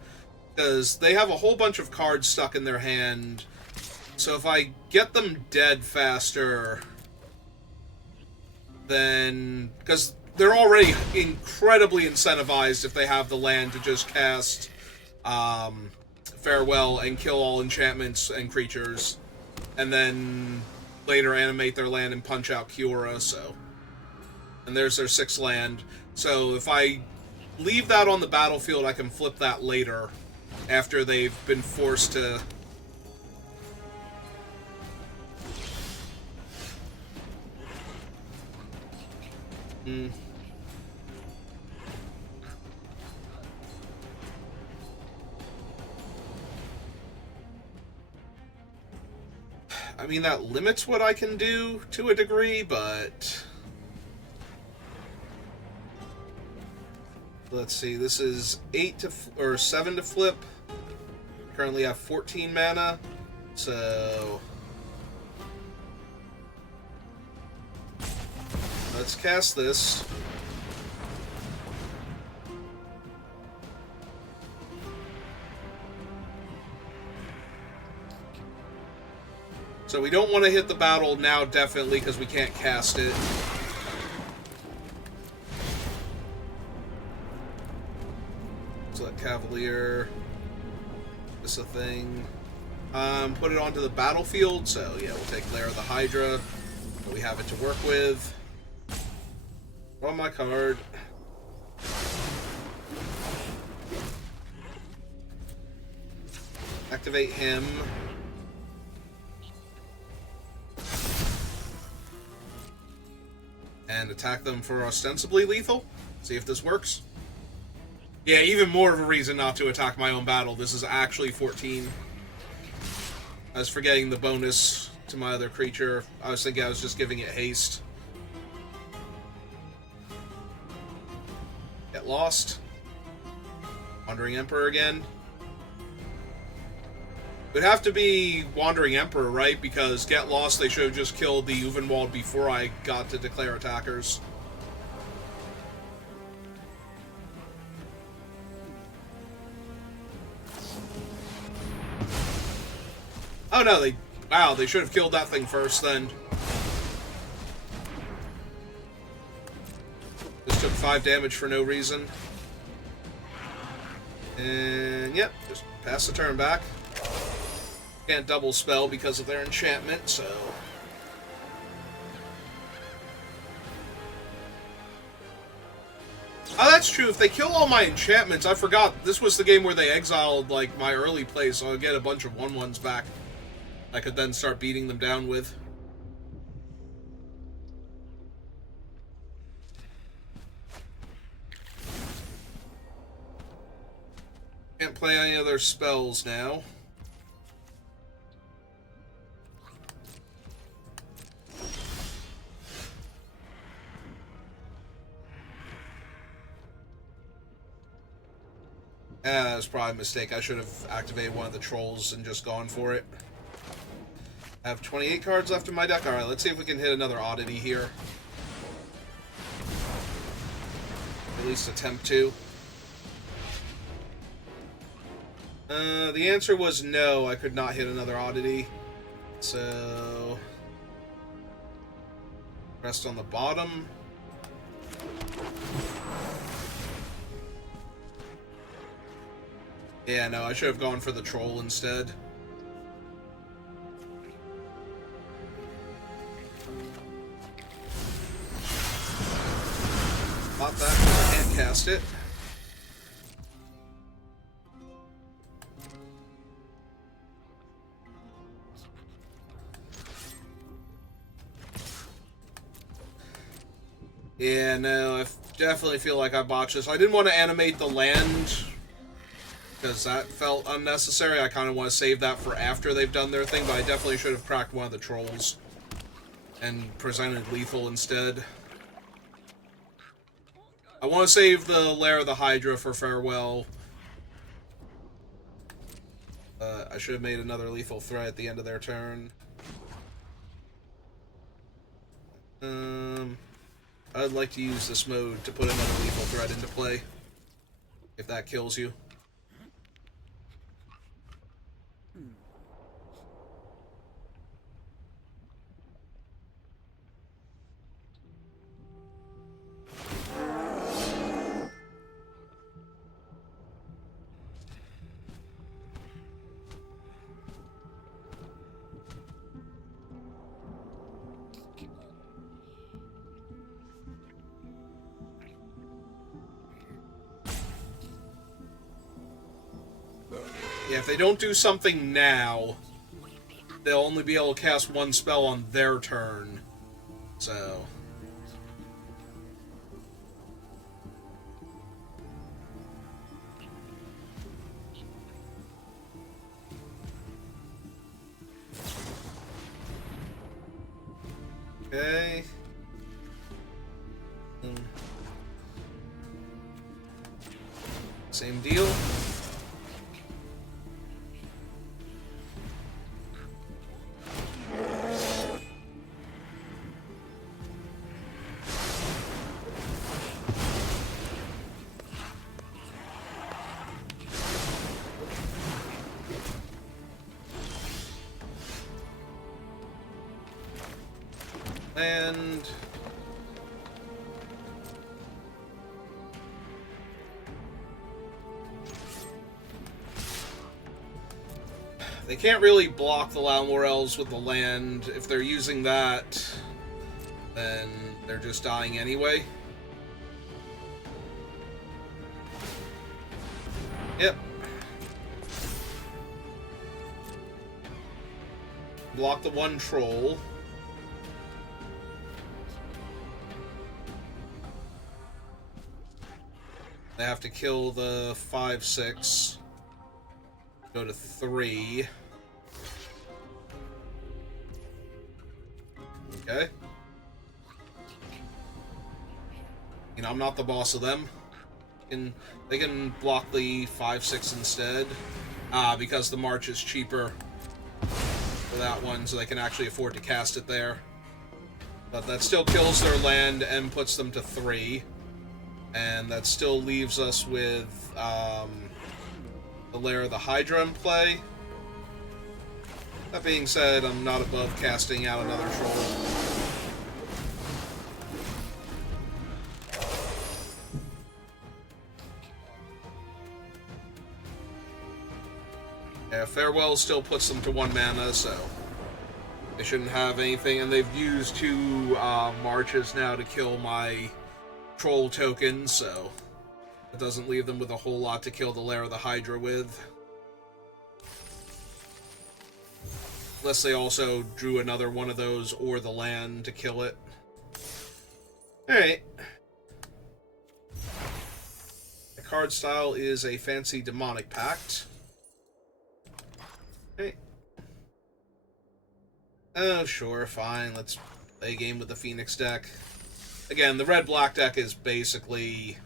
because they have a whole bunch of cards stuck in their hand. So if I get them dead faster, then... because they're already incredibly incentivized if they have the land to just cast Farewell and kill all enchantments and creatures, and then later animate their land and punch out Kiora, so... and there's their 6 land. So if I leave that on the battlefield, I can flip that later, after they've been forced to... I mean, that limits what I can do to a degree, but... let's see, this is 7 to flip. Currently have 14 mana, so... let's cast this. So we don't want to hit the battle now, definitely, because we can't cast it. So that Cavalier, this a thing. Put it onto the battlefield, so yeah, we'll take Lair of the Hydra. But we have it to work with. Draw my card. Activate him. And attack them for ostensibly lethal. See if this works. Yeah, even more of a reason not to attack my own battle. This is actually 14. I was forgetting the bonus to my other creature. I was thinking I was just giving it haste. Get lost. Wandering Emperor again. It would have to be Wandering Emperor, right? Because Get Lost, they should have just killed the Uvenwald before I got to declare attackers. Oh no, wow, they should have killed that thing first then. Just took 5 damage for no reason. And yep, just pass the turn back. Can't double spell because of their enchantment, so... Oh, that's true. If they kill all my enchantments, I forgot. This was the game where they exiled, like, my early plays, so I'll get a bunch of 1/1s back. I could then start beating them down with. Can't play any other spells now. That was probably a mistake. I should have activated one of the trolls and just gone for it. I have 28 cards left in my deck. Alright, let's see if we can hit another oddity here. At least attempt to. The answer was no, I could not hit another oddity. So... rest on the bottom. Yeah, no, I should have gone for the troll instead. Bought that because I can't cast it. Yeah, no, I definitely feel like I botched this. I didn't want to animate the land because that felt unnecessary. I kind of want to save that for after they've done their thing, but I definitely should have cracked one of the trolls and presented lethal instead. I want to save the Lair of the Hydra for Farewell. I should have made another lethal threat at the end of their turn. I'd like to use this mode to put another lethal threat into play. If that kills you. Yeah, if they don't do something now, they'll only be able to cast one spell on their turn. So... okay. Same deal. And they can't really block the Lalmorels with the land. If they're using that, then they're just dying anyway. Yep. Block the one troll. They have to kill the 5/6. Go to 3. Okay. You know, I'm not the boss of them. They can block the 5/6 instead, because the March is cheaper for that one, so they can actually afford to cast it there. But that still kills their land and puts them to 3. And that still leaves us with the Lair of the Hydra in play. That being said, I'm not above casting out another troll. Yeah, Farewell still puts them to 1 mana, so they shouldn't have anything. And they've used 2 marches now to kill my troll tokens, so it doesn't leave them with a whole lot to kill the Lair of the Hydra with. Unless they also drew another one of those or the land to kill it. Alright. The card style is a fancy Demonic Pact. Okay. Oh, sure, fine. Let's play a game with the Phoenix deck. Again, the red-black deck is basically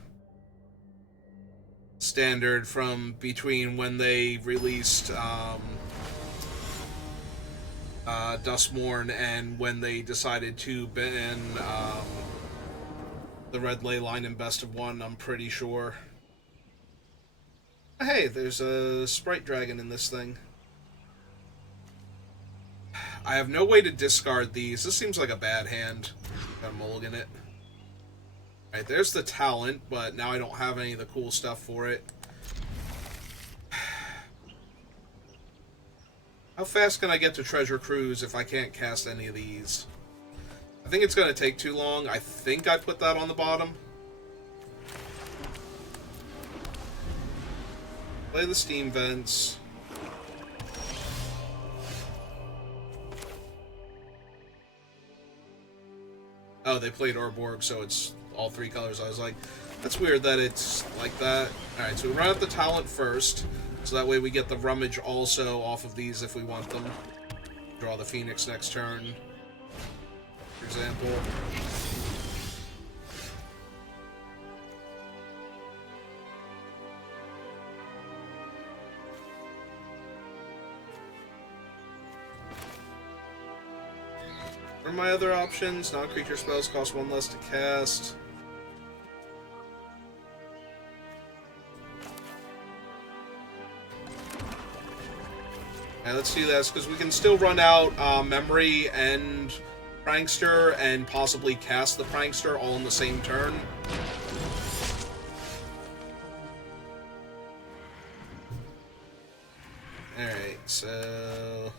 standard from between when they released Duskmourn and when they decided to ban the red ley line in Best of 1, I'm pretty sure. Hey, there's a Sprite Dragon in this thing. I have no way to discard these. This seems like a bad hand. Gotta mulligan it. Alright, there's the talent, but now I don't have any of the cool stuff for it. How fast can I get to Treasure Cruise if I can't cast any of these? I think it's going to take too long. I think I put that on the bottom. Play the Steam Vents. Oh, they played Orborg, so it's all 3 colors. I was like, that's weird that it's like that. Alright, so we run out the talent first, so that way we get the Rummage also off of these if we want them. Draw the Phoenix next turn, for example. What are my other options? Non-creature spells cost 1 less to cast. Yeah, let's do this, because we can still run out Memory and Prankster, and possibly cast the Prankster all in the same turn. Alright, so...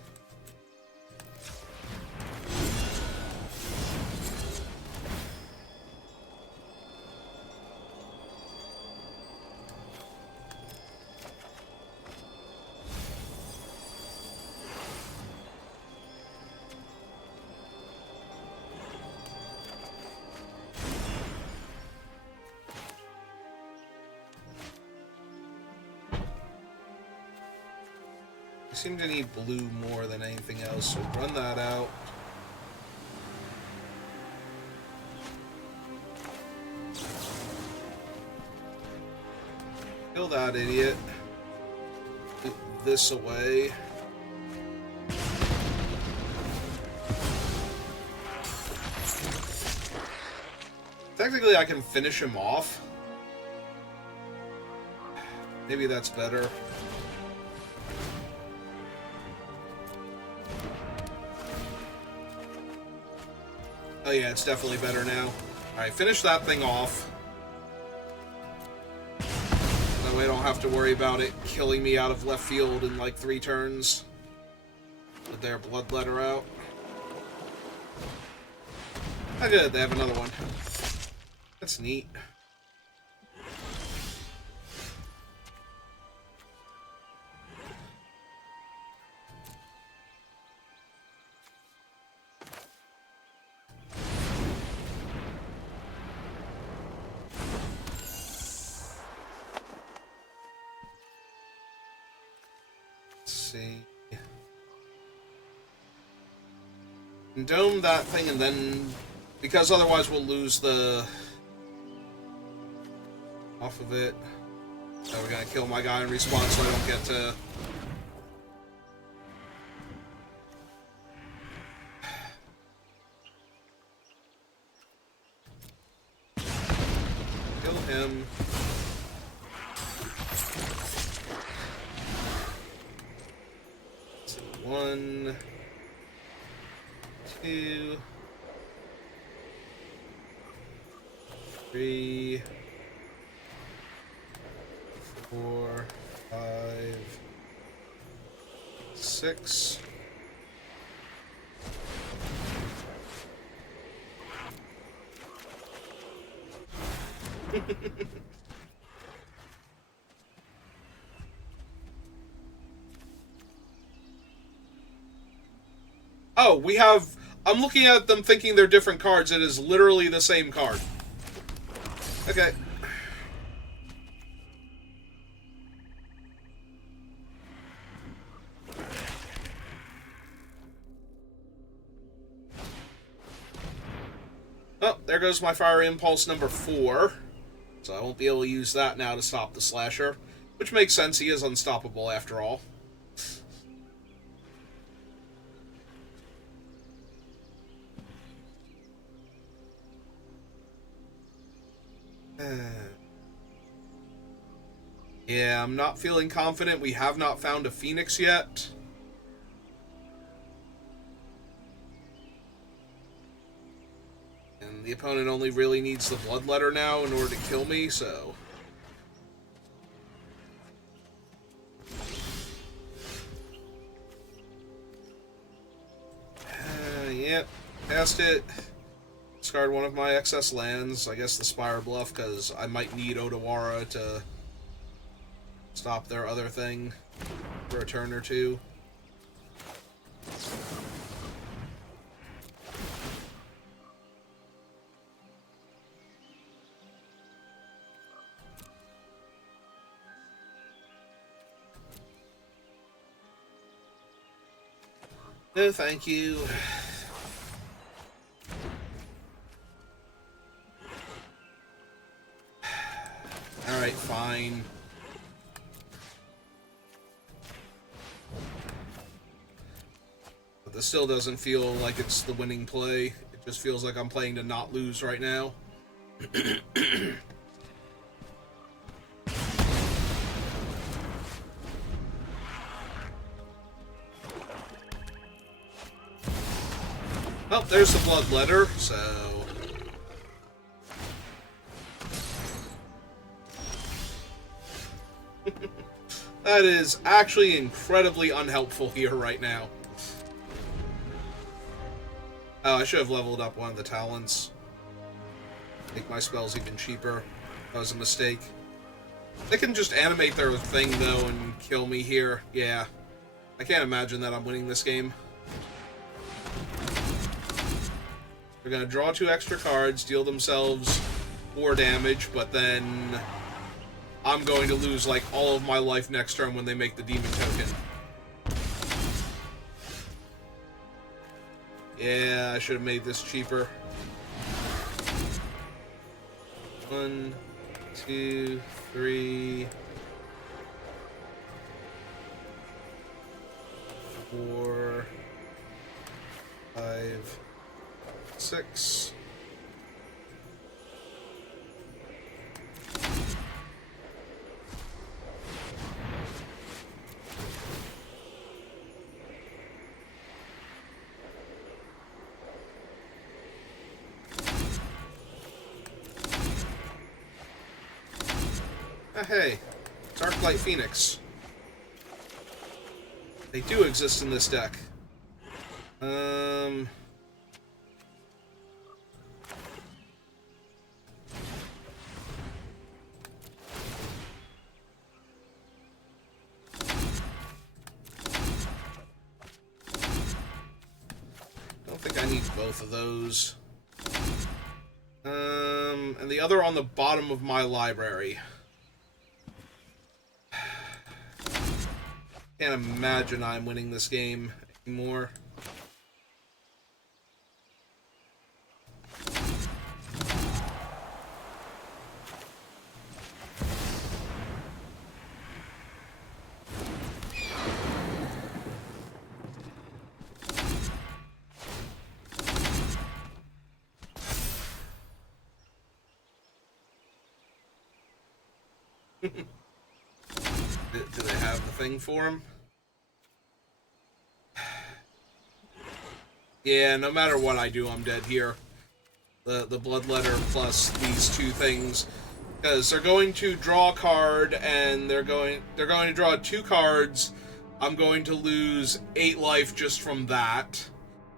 I seem to need blue more than anything else, so run that out. Kill that idiot. Put this away. Technically, I can finish him off. Maybe that's better. Oh yeah, it's definitely better now. Alright, finish that thing off. That way I don't have to worry about it killing me out of left field in like 3 turns. With their Bloodletter out. Oh good, they have another one. That's neat. And dome that thing, and then... Because otherwise we'll lose the... Off of it. So we're gonna kill my guy in response so I don't get to... Kill him. So 1, 2, 3, 4, 5, 6. Oh, we have... I'm looking at them thinking they're different cards. It is literally the same card. Okay. Oh, there goes my Fire Impulse number 4. So I won't be able to use that now to stop the Slasher. Which makes sense, he is unstoppable after all. Yeah, I'm not feeling confident. We have not found a Phoenix yet. And the opponent only really needs the Bloodletter now in order to kill me, so... Yep, passed it. Discard one of my excess lands. I guess the Spire Bluff, because I might need Odawara to stop their other thing for a turn or two. No, thank you. Alright, fine. But this still doesn't feel like it's the winning play. It just feels like I'm playing to not lose right now. Well, there's the Bloodletter, so... That is actually incredibly unhelpful here right now. Oh, I should have leveled up one of the talents. Make my spells even cheaper. That was a mistake. They can just animate their thing, though, and kill me here. Yeah. I can't imagine that I'm winning this game. They're gonna draw 2 extra cards, deal themselves 4 damage, but then I'm going to lose, like, all of my life next turn when they make the demon token. Yeah, I should have made this cheaper. 1, 2, 3, 4, 5, 6. Hey, Darklight Phoenix. They do exist in this deck. Don't think I need both of those. And the other on the bottom of my library. Can't imagine I'm winning this game anymore. Do they have the thing for him? Yeah, no matter what I do, I'm dead here. The Bloodletter plus these two things, because they're going to draw a card, and they're going to draw 2 cards. I'm going to lose 8 life just from that,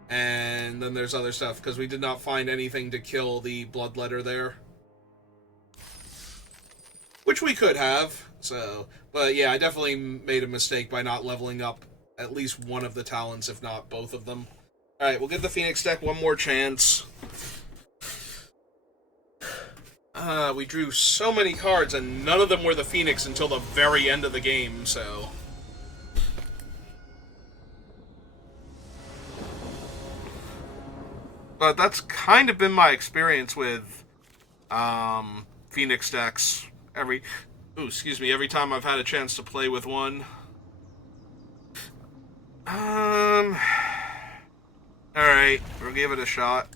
and then there's other stuff because we did not find anything to kill the Bloodletter there, which we could have. So, but yeah, I definitely made a mistake by not leveling up at least one of the talents, if not both of them. Alright, we'll give the Phoenix deck one more chance. We drew so many cards, and none of them were the Phoenix until the very end of the game, so... But that's kind of been my experience with Phoenix decks. Every time I've had a chance to play with one. Alright, we'll give it a shot.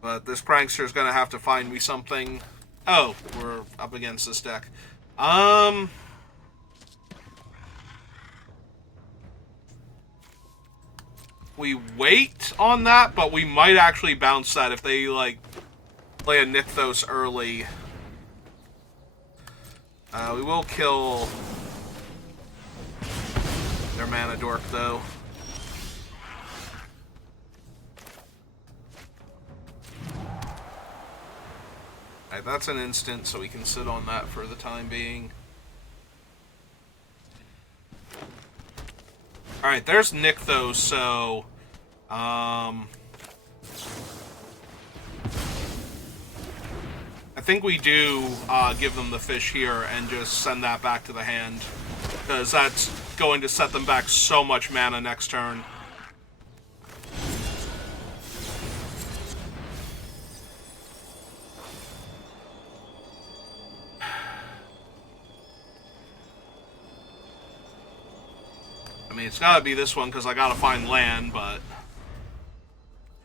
But this prankster's gonna have to find me something. Oh, we're up against this deck. We wait on that, but we might actually bounce that if they, like, play a Nykthos early. We will kill their mana dork, though. Alright, that's an instant, so we can sit on that for the time being. Alright, there's Nykthos, so... I think we do give them the fish here and just send that back to the hand, because that's going to set them back so much mana next turn. I mean, it's gotta be this one because I gotta find land, but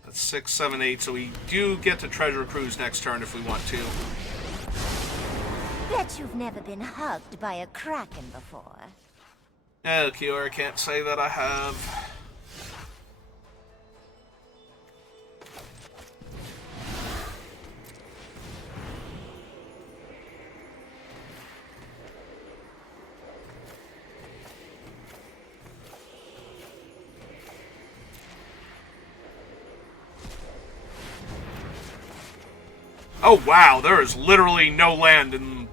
that's 6, 7, 8, so we do get to Treasure Cruise next turn if we want to. Bet you've never been hugged by a kraken before. Yeah, Kiora, can't say that I have. Oh wow, there is literally no land in...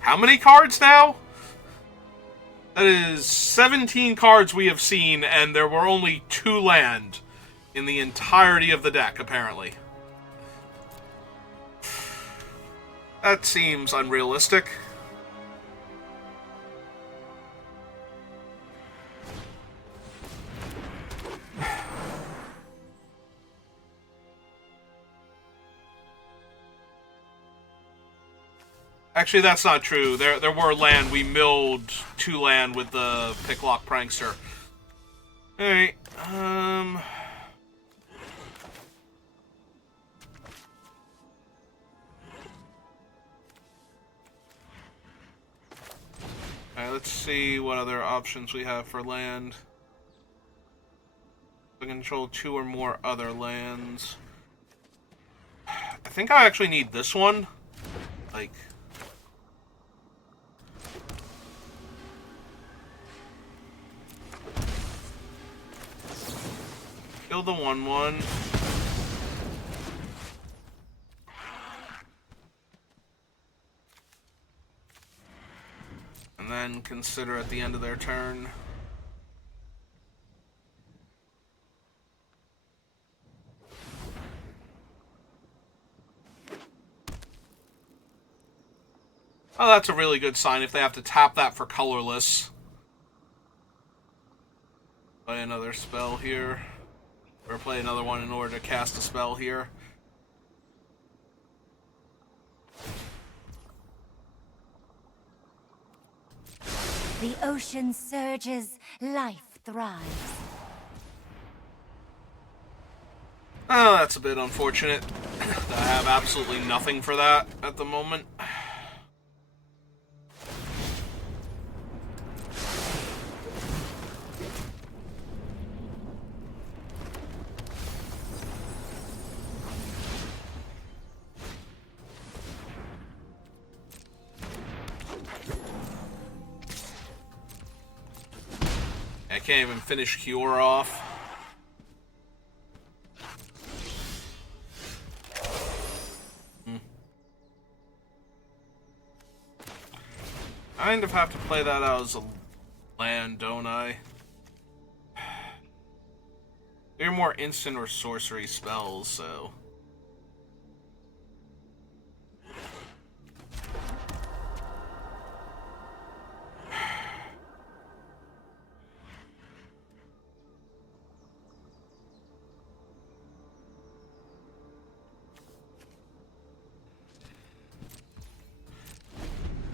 How many cards now? That is 17 cards we have seen, and there were only 2 land in the entirety of the deck, apparently. That seems unrealistic. Actually, that's not true. There were land. We milled 2 land with the Picklock Prankster. Alright, Alright, let's see what other options we have for land. We control 2 or more other lands. I think I actually need this one. Like... Kill the 1/1. And then consider at the end of their turn. Oh, that's a really good sign if they have to tap that for colorless. Play another spell here. Or play another one in order to cast a spell here. The ocean surges, life thrives. Oh, that's a bit unfortunate. I have absolutely nothing for that at the moment. I can't even finish Kiora off. Kind of have to play that out as a land, don't I? They're more instant or sorcery spells, so...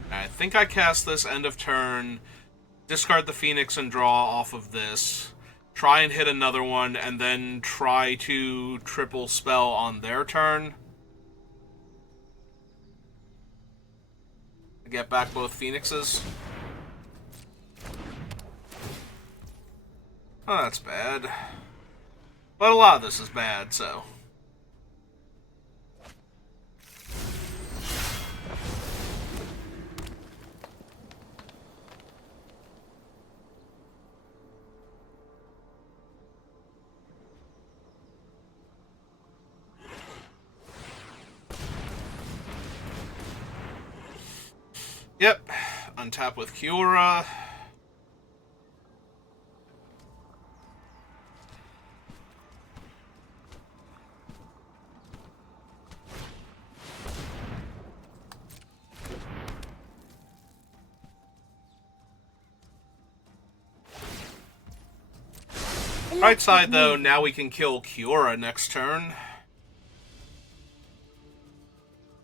I think I cast this end of turn, discard the Phoenix and draw off of this, try and hit another one, and then try to triple spell on their turn. Get back both Phoenixes. Oh, that's bad. But a lot of this is bad, so... Yep, untap with Kiora. Right side, though, now we can kill Kiora next turn.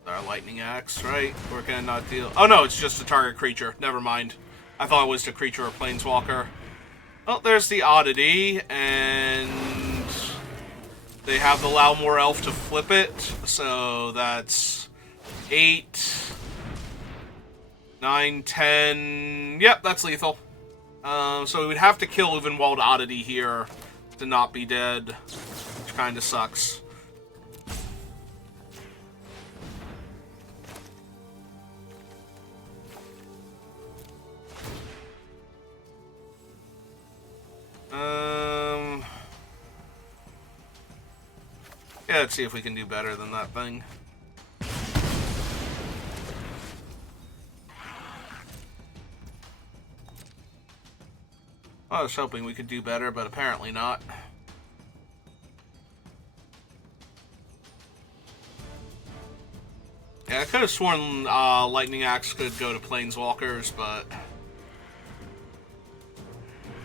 Our lightning axe, right? We're gonna not deal... Oh no, it's just a target creature. Never mind. I thought it was a creature or planeswalker. Well, there's the oddity, and... they have the Lalmore Elf to flip it, so that's... 8... 9, 10... Yep, that's lethal. So we would have to kill Uvenwald Oddity here to not be dead, which kinda sucks. Yeah, let's see if we can do better than that thing. I was hoping we could do better, but apparently not. Yeah, I could have sworn Lightning Axe could go to Planeswalkers, but...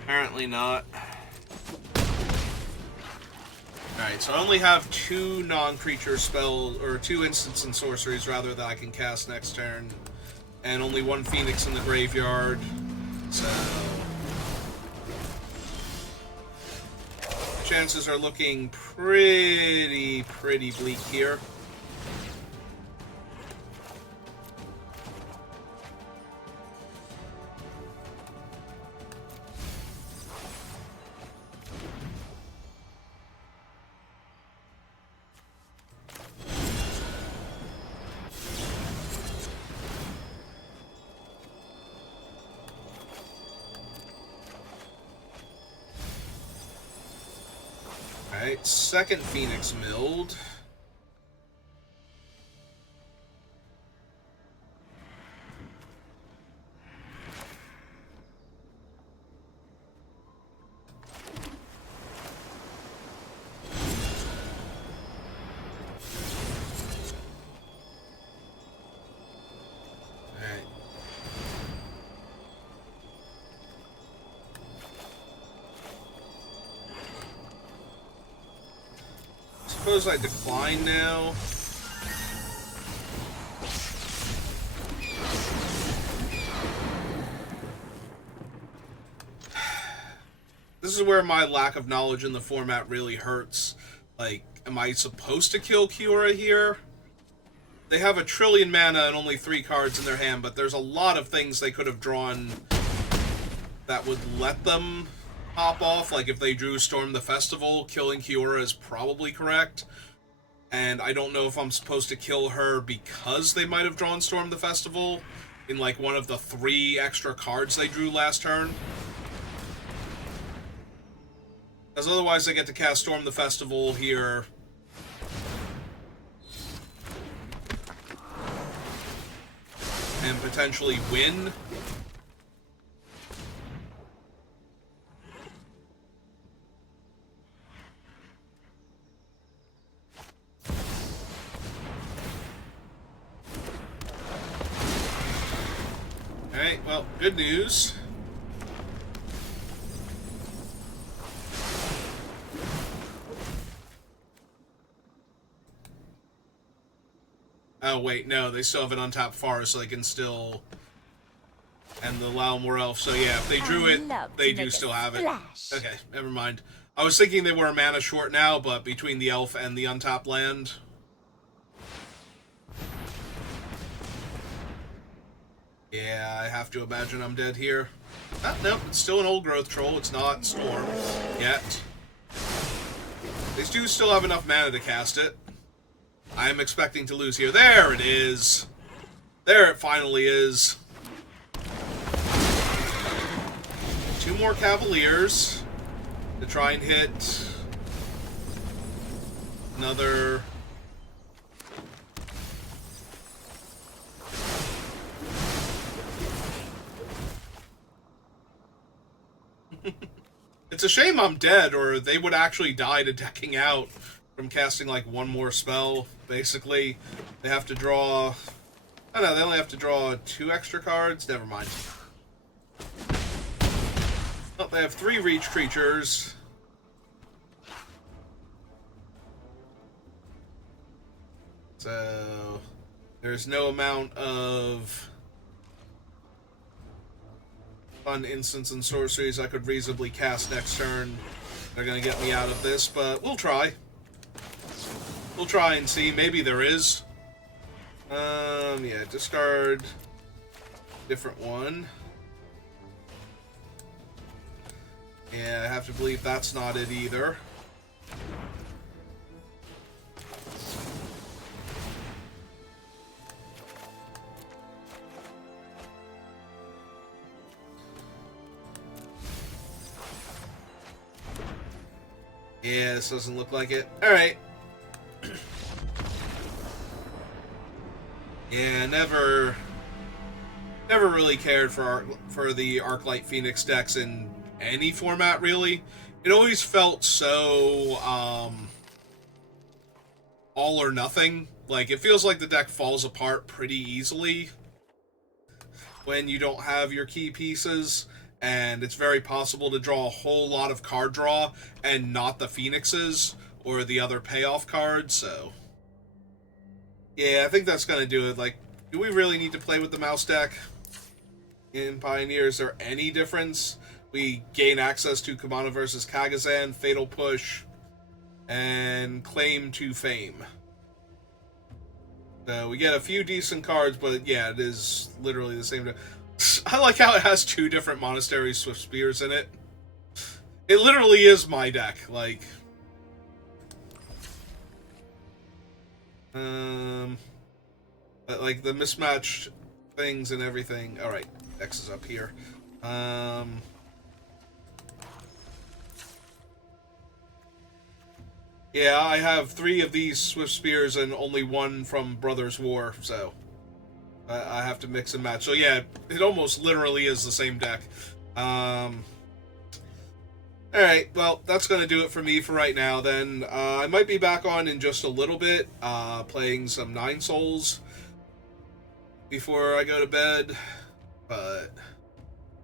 apparently not. Alright, so I only have 2 non-creature spells, or 2 instants and sorceries, rather, that I can cast next turn. And only 1 Phoenix in the graveyard, so... chances are looking pretty bleak here. Alright, second Phoenix milled. Suppose I decline now. This is where my lack of knowledge in the format really hurts. Like, am I supposed to kill Kiora here? They have 1 trillion mana and only 3 cards in their hand, but there's a lot of things they could have drawn that would let them pop off. Like, if they drew Storm the Festival, killing Kiora is probably correct. And I don't know if I'm supposed to kill her because they might have drawn Storm the Festival in, like, one of the 3 extra cards they drew last turn. Because otherwise I get to cast Storm the Festival here. And potentially win. Alright, well, good news. Oh, wait, no, they still have an untapped forest, so they can still... And allow more elf, so yeah, if they drew it, they do still have it. Okay, never mind. I was thinking they were a mana short now, but between the elf and the untapped land... Yeah, I have to imagine I'm dead here. Ah, nope, it's still an old growth troll. It's not Storm yet. They do still have enough mana to cast it. I am expecting to lose here. There it is. There it finally is. 2 more Cavaliers to try and hit another... It's a shame I'm dead, or they would actually die to decking out from casting, like, 1 more spell, basically. They have to draw... I don't know, they only have to draw 2 extra cards? Never mind. Oh, they have 3 reach creatures. So... There's no amount of... fun instants and sorceries I could reasonably cast next turn. They're gonna get me out of this, but we'll try. We'll try and see. Maybe there is. Yeah, discard different one. Yeah, I have to believe that's not it either. Yeah, this doesn't look like it. Alright. Yeah, never really cared for the Arclight Phoenix decks in any format, really. It always felt so, all or nothing. Like, it feels like the deck falls apart pretty easily when you don't have your key pieces. And it's very possible to draw a whole lot of card draw and not the Phoenixes or the other payoff cards, so... Yeah, I think that's going to do it. Like, do we really need to play with the mouse deck in Pioneer? Is there any difference? We gain access to Kamana versus Kagazan, Fatal Push, and Claim to Fame. So we get a few decent cards, but yeah, it is literally the same... I like how it has 2 different Monastery Swift Spears in it. It literally is my deck, like... But like, the mismatched things and everything... Alright, X is up here. Yeah, I have 3 of these Swift Spears and only 1 from Brothers War, so... I have to mix and match. So yeah, it almost literally is the same deck. Alright, well, that's going to do it for me for right now then. I might be back on in just a little bit, playing some 9 Souls before I go to bed. But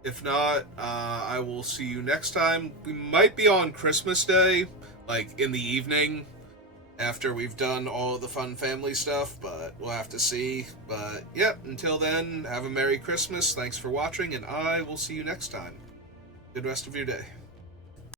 if not, I will see you next time. We might be on Christmas Day, like in the evening, after we've done all the fun family stuff, but we'll have to see. But yeah, until then, have a Merry Christmas, thanks for watching, and I will see you next time. Good rest of your day.